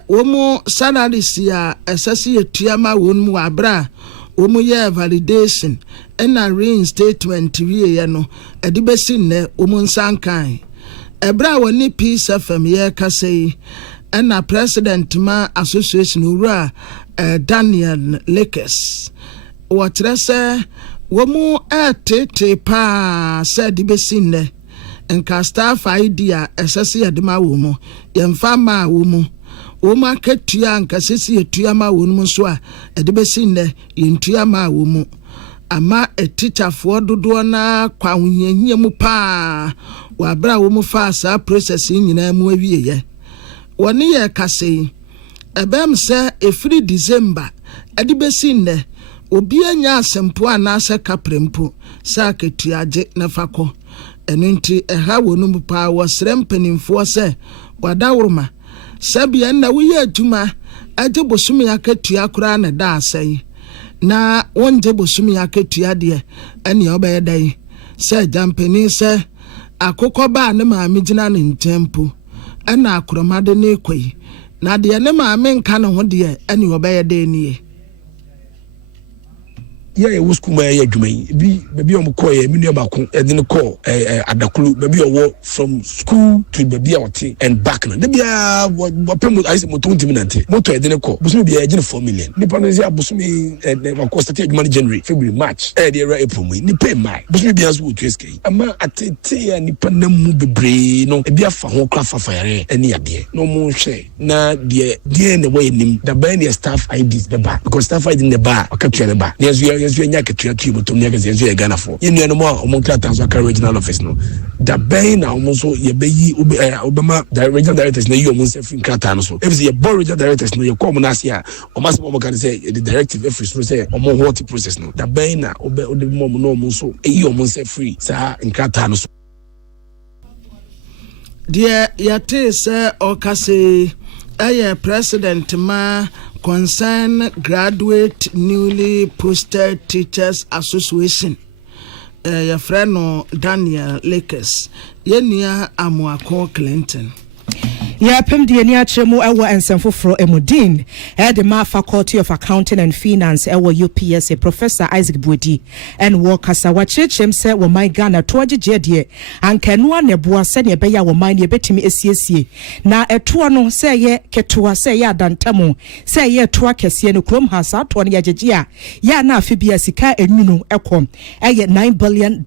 womu salaries ya esasi etuama wonmu abra womu ye validation na reinstatement wie ye no edibesi ne womu nsankan ebra woni peace fm ye kasei na president ma association ura Daniel Lakers watrese womu tete pa said dibesi ne nka staff idea esasi edima womu yemfa ma womu Oma ketua nkasisi etua ma wonum so a edebesi ne yentua ma womu ama teacherfo dodo na kwahonyahia mu pa wa bra womu fa sa process nyina mu awie ye woni ye kase ebem se efiri December edebesi ne obi anya asempo anase kaprempo sa ketuaje na fako enunti eha wonum pa wo srempanimfo se wadawroma Sabia na wuye atuma aje bosumi akatua kura na da asai na wonje bosumi akatua de ene obeyedai se jampani se akokọ ba ne maame gina ne ntempo ana akromade ne kwai na de ne maame nka ne ho de ene obeyedai nie ye wo school ma ye adwuman bi om ko ye minu ba ko e de ko adakulu baby owo from school to baby ote and back na bia wo pem I say moto ntimi nante moto e de ko busumi bia e 4 million ni pano say busumi wa ko start adwuman January February March de April mu ni pay my busumi bia so to SK ama atete ya ni panam bebre no e bia fa ho kra fafayare ene ade no mo hwe na de na way nim da ban the staff IDs be ba because staff ID ne ba akatua ne ba yesu enya ketua kibo to nyaka yesu ye Ghana for yenu no mo omon transfer regional office no da ben na omon so ye beyi obama regional directors na yi omon se free krata no so if ye board regional directors no ye come na sia o mas mo kan say the directive every so say omon what process no da ben na ode mo no omon so yi omon se free sa krata no so dear yate se okase president ma concern Graduate Newly Posted Teachers Association your friend no Daniel Lakers yenia Amuako Clinton Ya pem de ani akyeremu ewo ensemfoforo emudin the ma faculty of accounting and finance ewo UPSA Professor Isaac Buedi and workasa wa chechem se wo my Ghana to agege de ankanu aneboa se ne beya wo my ne betimi esiesie na eto no se ye ketoa se ye adantamo se ye to akese no krom hasa to ne agege a ya na afibia sika enwunu ekom eye $9 billion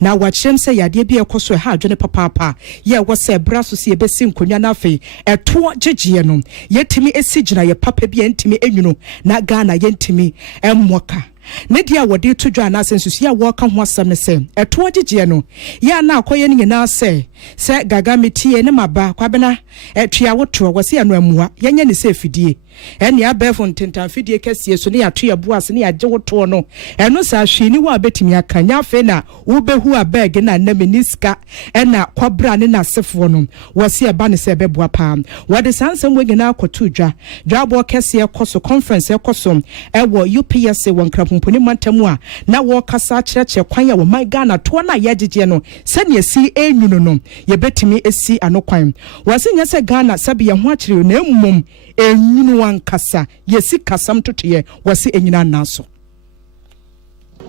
na wa kyerem se yade bia ekoso ha adwene papa ye wo se braso se besi nkonya na fe eto gyegie no yetimi esigina ye papa bia ntimi enwunu na Ghana yentimi emmoka ne dia wode to dwa na sensusu ya wo ka ho asam ne se eto gyegie no ya na akoye ne nyina se gaga metie ne maba kwabena etwia woto wo se anu amua yenye ne se fidie ene abefo ntentan fidie kase so ne ya to ya boase ne ya gye woto no eno sa hwini wa betimi akanya fe na wo behu abeg na na meniska ena kwabra ne na sefo no wo se eba ne se beboa pa wo de sansem we nyina akoto dwabo kase ekoso conference ekoso ewo UPSA wonkrapomponi mantamu a na wo kasa kyerɛkyerɛ kwan ya wo my Ghana to na ya gyegye no se ne si enwunu no ye betimi esi anokwan wo se nya se Ghana sabi ye ho akyerɛ na emum enwunu wankasa ye si kasam totoye wo se enyina naso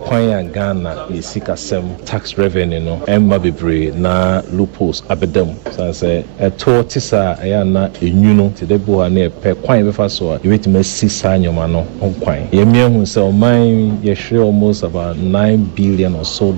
Kwanya Ghana Yesika Sem tax revenue no Emma Bebre na loopholes abedem. So say a tortisa ayana enyuno te debo ane pe kwan be fa so you wait me sisa nyoma no on kwan. Ye me hu say o man ye share almost about $9 billion or so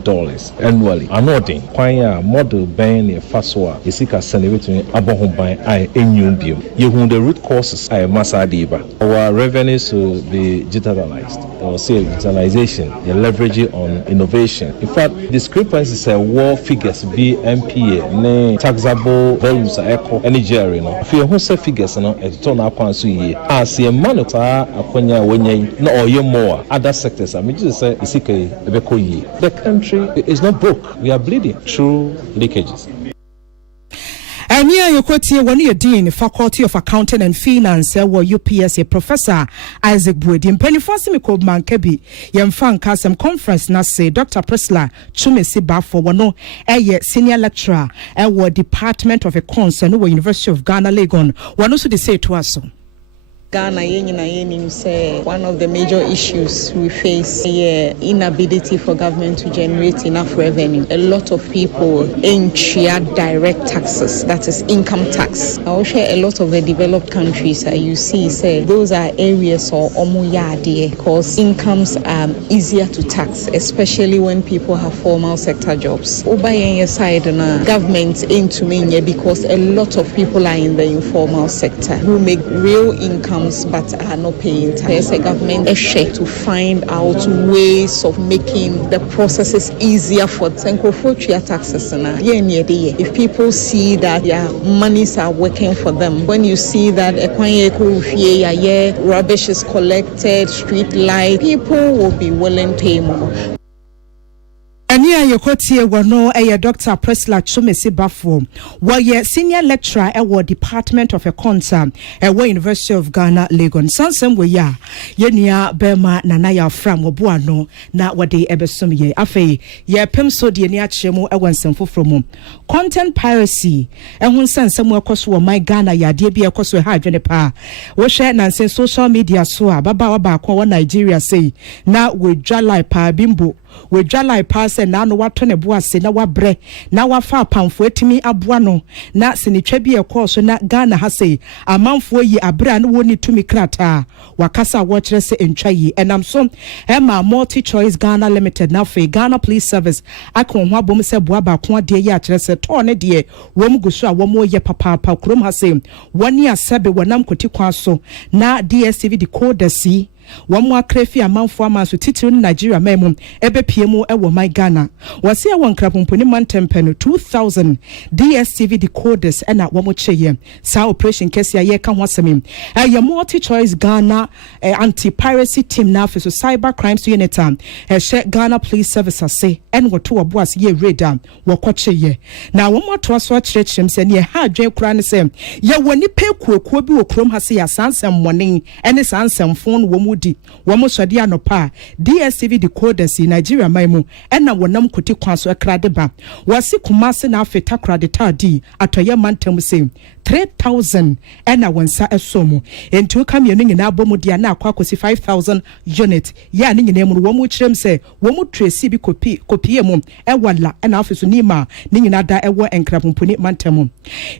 annually. Anodin kwanya model ben ye fa so a Yesika Sem wait me abohon ban ai enyum biom. Ye hu the root causes ay masadi ba. Our revenues to be digitalized or say digitalization. Leveraging on innovation. In fact, discrepancies are war figures be MPA, ne taxable volumes are echo any jerry. No, if you say figures, no, it turn up on so ye. As a monitor, akonya wenye no or ye more other sectors. I mean, just say the country is not broke. We are bleeding through leakages. Ania Yokotie wani Dean Faculty of Accounting and Finance wa UPS Professor Isaac Buedi mpenifo me ko mankebi yemfa nka some conference na say Dr. Priscilla Chumesi Bafo wono senior lecturer at Department of Accounts no University of Ghana Legon wono so de say to us. Ghana say one of the major issues we face is inability for government to generate enough revenue. A lot of people ain't share direct taxes, that is income tax. I will share a lot of the developed countries you see say those are areas or omuyadi because incomes are easier to tax, especially when people have formal sector jobs. Oba side government ain't to me because a lot of people are in the informal sector who make real income but are not paying tax. The government is share to find out ways of making the processes easier for taxes. If people see that their monies are working for them, when you see that rubbish is collected, street light, people will be willing to pay more. Ania Yokotie wano Dr. Priscilla Chumesi Bafo wa senior lecturer at Department of Accounts at University of Ghana Legon. Sansem we ya nia bema nanaya from wabuano na wade ebesum ye afe ye pemso de ni achemu ewansemfo from content piracy ehun sansem ekoswo my Ghana ya de bia ekoswo ha adwene pa wo hwe nansen social media so baba ba kwa Nigeria say na we dwalai pa bimbo we dwalai pass na no wato ne boase na wabre na wafa pamfo etimi aboa no na senetwa bi ekọ so na Ghana ha sei amanfo yi abra no woni tumi krata wakasa wo kire se entwa yi enam so ema multi choice Ghana limited na fe Ghana police service akon ho abom se boa ba ko de ya kire se to ne de wom guso a wom ye papa krom ha sei woni asabe wonam koti kwa so na DSTV decoder si Wamwa krefi amanfo amanso titiri ni Nigeria memo ebe piemu ewo my Ghana wasi ya wankrapumponi mantempeno 2000 DSTV decoders ena wamo cheye sa operation kesi ya yeka hwasemi ya multi choice Ghana anti-piracy team na afiso cyber crimes unit she Ghana police service ase en watu wabuasi ye radar wako cheye na wamo tuwaso chirechim se nye hadwe kurani se ya wani pe kuwe bi wakrom hasi ya sansa mwani ene sansa mfonu wamu wamo swadi anopa DSTV decoders in Nigeria maimu ena wonam kuti kwanso ekrade ba wasi kumase na afeta krade tadi atoye mantem se 3000 ena wansa esomo enti kam ye nyina abomu dia na akwakosi 5000 unit ya ni nyina mu womu kirem se womu tracy bi kopie mu ewala ena afiso nima ni nyina da ewo enkrapomponi mantem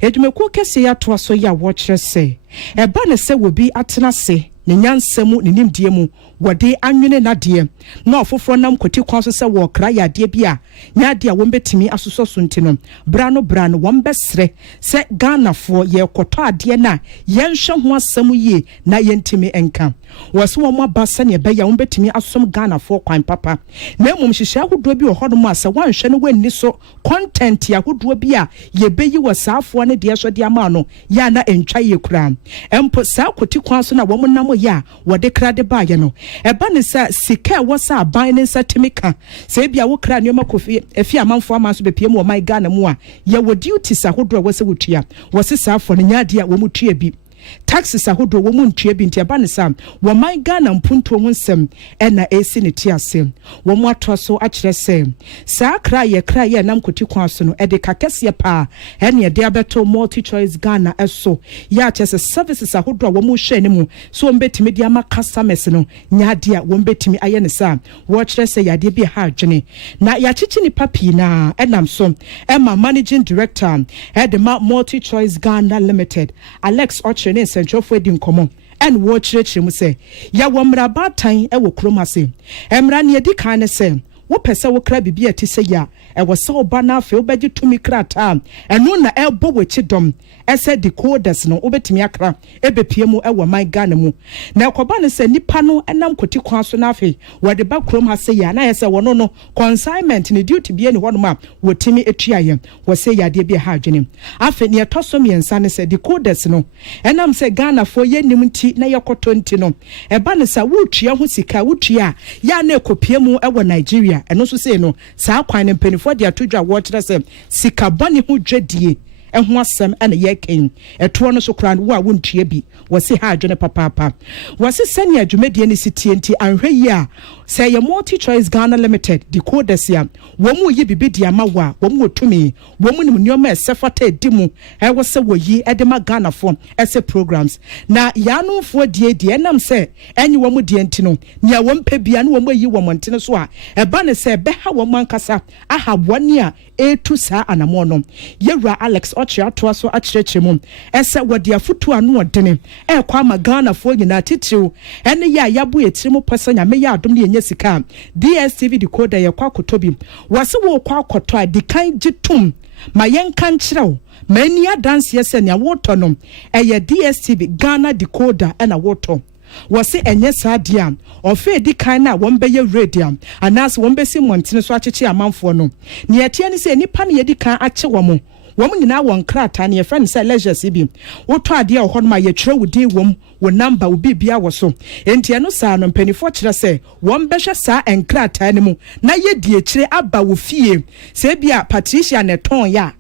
edumeko kese ya to so ya wo kire se eba ne se wobi atena se ne nyansemu ne nimdie mu wode anwene nade na ofoforo nam kwoti kwanso se wo kra ya de bia nya de a wombetimi asoso so ntino brano wombesre se Ghana fo ye koto ade na yenhwe ho asem yie na yentimi enka wose wo mo abasa ne be ya wombetimi asom Ghana fo kwan papa na mum hihye ahodo bi ohodo mu asa wanhwe no wani so content ya ahodo bi a ye beyi wasafo ne de so de ama no ya na entwa ye kura empo sa kwoti kwanso na wo mo nam ya wode krade ba ye no eba ne sa sika wasa aban ne sa timika se bia wo kra nyoma kofi efi amanfo amanso bepiem wo my Ghana mu a ye wo duty sa hodo wose wotua wose sa afo ne nyaade a wo mutua bi taxes ahodo wo mu ntua bi ntia ba ne sam wo man Ghana mpunto ho nsem na esi ne ti ase wo mu ato so a kyerɛ sɛ saa kra ye nam koti kwa so no de kakɛse pa ɛne de abeto multi choice Ghana eso ya kyerɛ services ahodo wo mu hwɛ ne mu so mbetimi de ama customers no nyaade a wo mbetimi aye ne sam wo kyerɛ sɛ yade bi ha adwene na ya kyichi ni papi na enam so Emma managing director Edema multi choice Ghana limited Alex Ochene central for di nkomo and watch mu say ya wo mra batan e wo kromase emra ne edi kan ne say wo pese wo kra bibia ti say ya e wo se oba na afi obaji tumi krata eno na e bo wo chidom ese decoders no obetimi akra ebepie mu e wo man Ghana mu na ekoba ne say nipa no enam koti kwan so na afi wo de ba krom ha say ya na ye say wo no consignment ne duty bia ne ho no ma wo timi etuaye wo say ya de bia ha adwene afi ne etoso miensa ne say decoders no enam say Ghana fo ye nim nti na ye koto nti no e ba ne say wo tua ho sika wo tua ya na ekopie mu e wo Nigeria eno so say no saa kwan ne mpanifo de atodwa wo kyerɛ sɛ sika bɔne ho dwadie ɛho asɛm ɛna yɛken ɛtoɔ no so kran wo a wontua bi wɔse ha adwene papaapa wɔse sɛne adwumadie ne sitie nti anhwɛ yi a sɛ yɛ multi choice Ghana limited decoders ya wɔn mu yi bibi di ama wa wɔn mu otumi wɔn mu nim nneɛma ɛsɛfata edi mu ɛwɔ sɛ wɔyi ɛde ma Ghana fo ɛsɛ programs na yanomfoɔ die ɛnam sɛ ɛnyi wɔn mu die nti no nea wɔn pɛ bia no wɔn ayi wɔn ntene so a ɛba ne sɛ ɛbɛha wɔn ankasa aha wɔn a etu saa anamɔ no yɛwura Alex Ochre atoa so akyerɛkyerɛ mu ɛsɛ wɔde afutu ano ɔdene ɛkɔ ama Ghana fo nyinaa titiriw ɛne yɛ a yɛabo yɛtiri mu pɛsɛ nyame yɛ adom ne yɛnyɛ sika DSTV decoder yɛkɔ akɔtɔ bi wɔse wo kɔ akɔtɔ a dikan gye tum ma yɛnka nkyerɛw ma ani adanseɛ sɛ nea wotɔ no ɛyɛ DSTV Ghana decoder ɛna wotɔ wɔse enye sadia ofe di kan na wɔn bɛyɛ radio anas wɔn bɛsi montene so akyekye amanfoɔ no ne yɛte ne sɛ nipa ne yɛdi kan akye wɔn nyinaa wɔn krata ne yɛfrɛ ne sɛ leisure bi wotɔ adeɛ wɔ hɔ no ma yɛtwerɛ wo din wɔm wo number wo bibia wɔ so enti ɛno saa no mpanifo kyerɛ sɛ wɔn bɛhwɛ saa enkrata ne mu na yɛdi akyire aba wo fie sɛ bia Patricia ne tɔn ya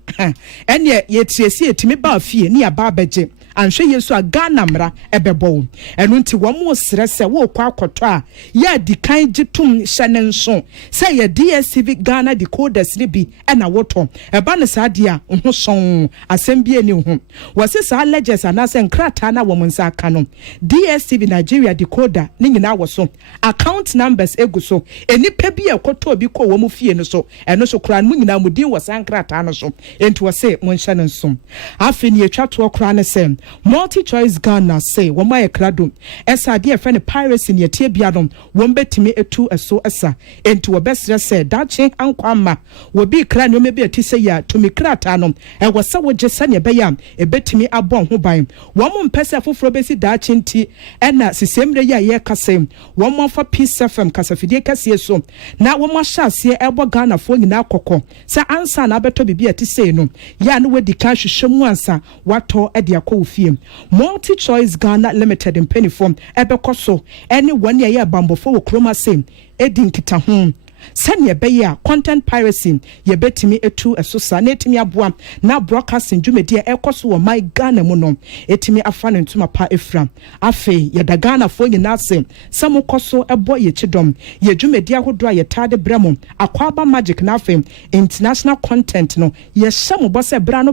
ɛne yɛtiesi etimi ba fie ne aba abɛgye anhwɛ yesu a Ghana mra ebɛbɔ ɛno nti wɔn mo srɛ sɛ wo kɔ akɔtɔ a yɛ di kan gitum hyɛ ne nso sɛ yɛ DSTV Ghana decoders ne bi ɛna wotɔ ɛba ne saa deɛ a ho sɔn asɛm bi ani ho wɔse saa ledgers anasɛ nkrataa na wɔn nsa aka no DSTV Nigeria decoder ne nyinaa wɔ so account numbers egu so enipa bi ɛkɔtɔ bi kɔ wɔn fie no so ɛno so kora no nyinaa mu din wɔ saa nkrataa no so enti wɔse mo nhyɛ ne nso afi ne atwa to kora ne sɛ multi choice Ghana say wɔn ayɛ krado ɛsa adeɛ fɛ ne piracy ne yɛtie bia no wɔn bɛtumi etu ɛso ɛsa enti wɔbɛsrɛ sɛ daakye ankɔ ama wɔbi kra ne ɔmɛ bi ati sɛ yɛ tumi krata no ɛwɔ sɛ wɔgye sɛnea ɛbɛyɛ a ɛbɛtumi abɔ ho ban wɔn mpɛ sɛ foforɔ bɛsi daakye nti ɛna sisɛmre yɛ a yɛkasa wɔn afa Peace FM kasafidie kɛseɛ so na wɔn ahyɛ aseɛ ɛbɔ Ghana foɔ nyinaa kɔkɔ sɛ ansa na abɛtɔ bibi ati sɛ no yɛ a no wɔdi ka hwehwɛ mu ansa watɔ ɛde akɔ fie multi choice Ghana limited mpanifo ɛbɛkɔ so ɛne wɔn yɛ bambɔfo wɔ kroma same edi nkita ho sɛnea ɛbɛyɛ a content piracy yɛbɛtumi etu ɛso saa na etimi aboa na broadcasting dwumadi a ɛkɔ so wɔ my Ghana mu no etimi afa ne ntoma pa efra afei yɛda Ghana fo nyinaa se sɛ mo kɔ so ɛbɔ yɛ kyidɔm yɛ dwumadi ahodoɔ a yɛtaade brɛ mo akwaba magic na afei international content no yɛhyɛ mo bɔ sɛ bra no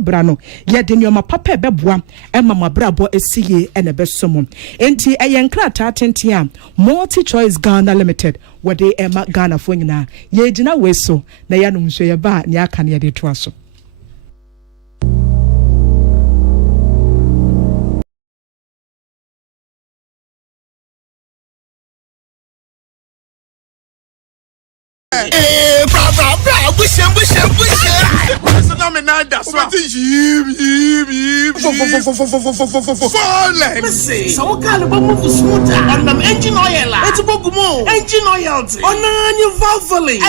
yɛde nneɛma papa ɛbɛboa ɛma mo abrabɔ esi yie ɛna ɛbɛso mo enti ɛyɛ nkrataa tenten a multi choice Ghana limited wɔde ɛma Ghana fo nyinaa yɛgyina wei so na yɛanom nso yɛba a ne aka ne yɛde toa so So kind of move smoother on them engine oil. It's bogumo engine oil. On your valvoline.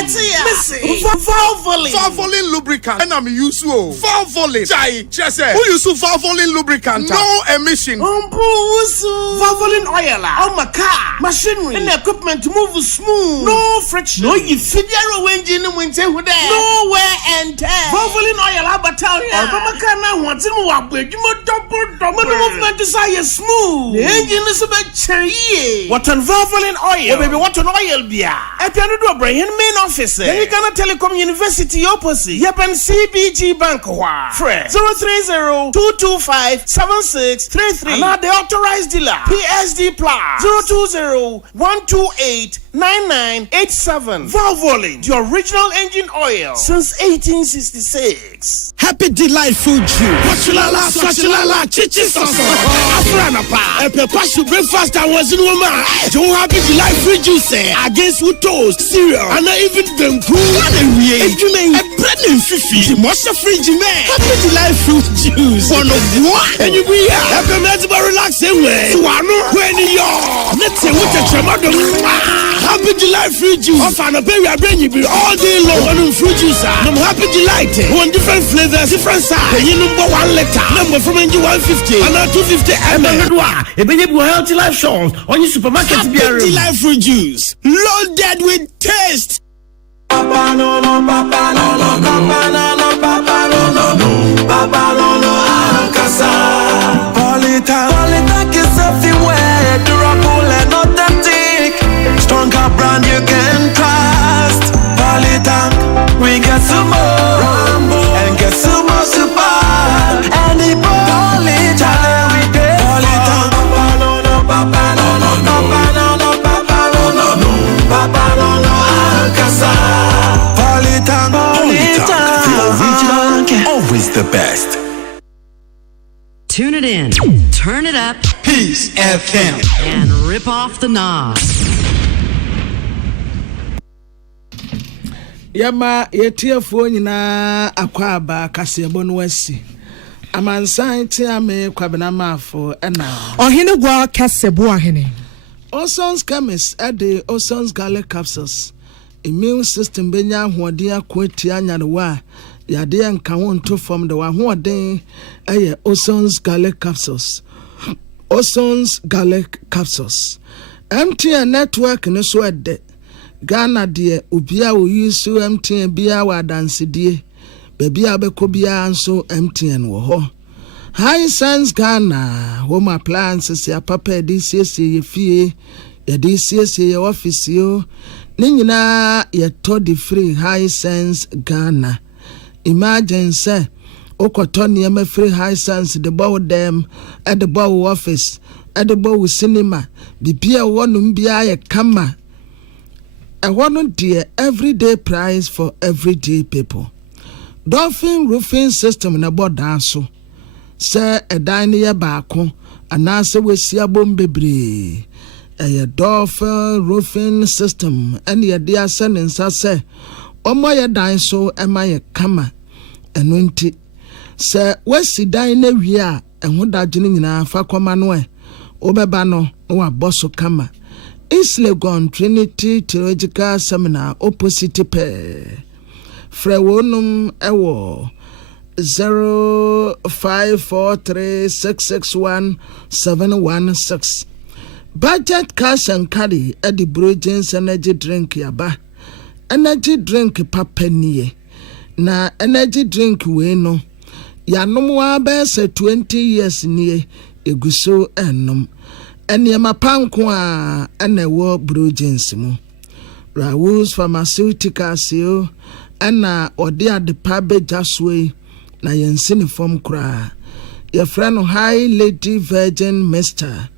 Valvoline lubricant. And I'm used to valvoline. Jai, Jesse. Who use valvoline lubricant? No emission. Valvoline oil. On my car, machinery, and equipment to move smooth. No friction. No, you figure engine winter with that. Nowhere and tear. Valvoline oil. battalion. Obamaka wants him to work. You must double. Movement desire smooth. The engine is a bit cherry. What on valvoline oil? Baby, what on oil beer? I can do a brain main office. Then you can Telecom University opposite. Yep, and CBG Bank. Fred 030-225-7633. Not the authorized dealer. PSD Plus 020-128-9987. Valvoline, the original engine oil since 1866. Happy delightful Jew. Swachilala, chichi soso. Afrana pa. Pashu breakfast and was in woman. Don't happy delightful juice against with toast, cereal, and even them cool. And you may a bread and fifi. The monster fridge man. Happy delightful juice. One of what? And you be happy to relax away. So I know when you're. Let's say what a tremor. Happy delightful juice. Off and a berry, I bring you all day long on fruit juice. I'm happy delight. One different flavors, different size. You number 1 letter. Number from NG 150 and 250 ml. A baby healthy life shows on your supermarket. Happy delightful juice. Loaded with taste. Papa no no, papa no no, papa no no, papa no no, papa no no, Ankasa. Polita is everywhere. Durable and authentic. Stronger brand you can trust. Polita, we get some more Rambo and get some more super. And the Polita, we get Polita. Papa no no, papa no no, papa no no, papa no no, papa no no, Ankasa. Polita, the original, always the best. Tune it in, turn it up, Peace FM, and rip off the knob. Yama yetiafo nyina akwaba kasebo no wasi amansan ti ame kwabena mafo ena ohene gwa kasebo ahene Osons chemist ade Osons garlic capsules immune system benya ahoden akwati anyarewa yade enka ho nto from the ahoden eye Osons garlic capsules MTN network ne so ede Ghana de obia wo yusu MTN bia wa dansedie bebia bekobia nso MTN wo ho High Sense Ghana home appliances ya papa DCC ye fie ya DCC ye office yo ni nyina ye todi free High Sense Ghana imagine say okoto niam free High Sense the bow them at the bow office at the bow cinema bibia wonum bia ye kama a one dear everyday price for everyday people. Dolphin roofing system na boda so. Say a dine Bawku and answer we see a bomb bebre. A dolphin roofing system and your dear son and say, O my dine so am I a kama and winty. Say, where's the dine we are and what that jinning na fakomanwe. Obebano no a bosso kama. East Legon Trinity Theological Seminar opposite pair. Frewonum ewo 0543661716. Budget cash and carry at the Brugins energy drink yaba. Energy drink papenie. Na energy drink we no. Ya numwa bese 20 years niye eguso enum. Enyema pankwa ene wo Brugins mu. Rawus Pharmaceuticals yo ana odi adepa bejaswe na yensini form kra. Your friend High Lady Virgin Mixture.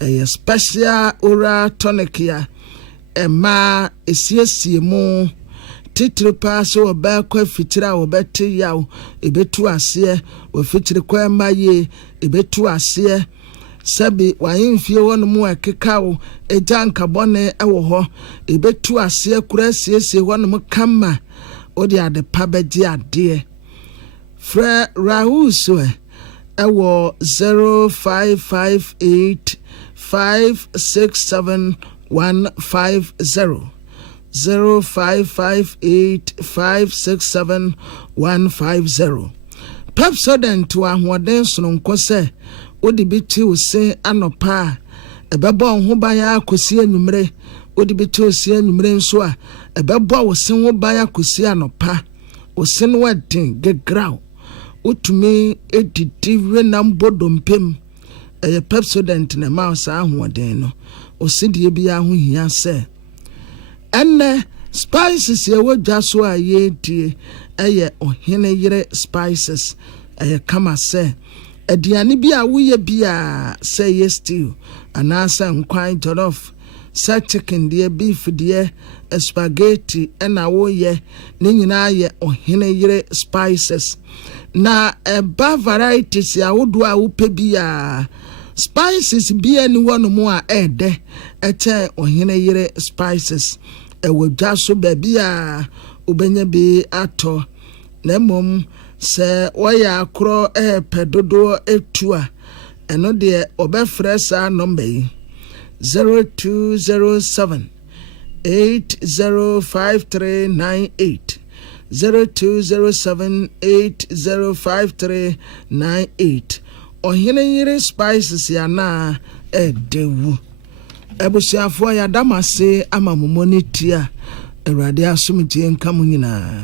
A special oral tonic ya. Ema esiesie mu titiri pa so oba kwa fitira obeti yaw ebetu ase o fitiri kwa maye ebetu ase sabi wayimfie wonu mu ekekawo ejanka bone ewo ho ebetu ase kura siesie wonu mu kama odi ade pabeji ade fra rahuso ewo 0558 567150 0558567150 Pepsodent to ahoden sononko se odi biti ose anopa ebebo ho ban akosi anumre odi biti ose anumre nso a ebebo wo se ho ban akosi anopa ose no wadin gegraw utumi edidi renam bodompem Pepsodent na mouse ahoden no osidie bia ho hia se enne spices ye wodwa so aye die ohene yire spices kama se aduane bia wo ye bia say yes stew anasa nkwan jollof sa chicken die beef die spaghetti na wo ye ne nyina ye ohene yire spices na ba varieties ya wodo a wo pe bia spices bia ni wono mo a ede eche ohene yire spices wodwa so ba bia obenya bi ato na mom se waya akro pedodo etua eno de obefre sa number yi 0207 805398 0207 805398 ohene yire spices ya na edewu ebusiafo ya damase ama momonitia Erade asumtie nka mu nyina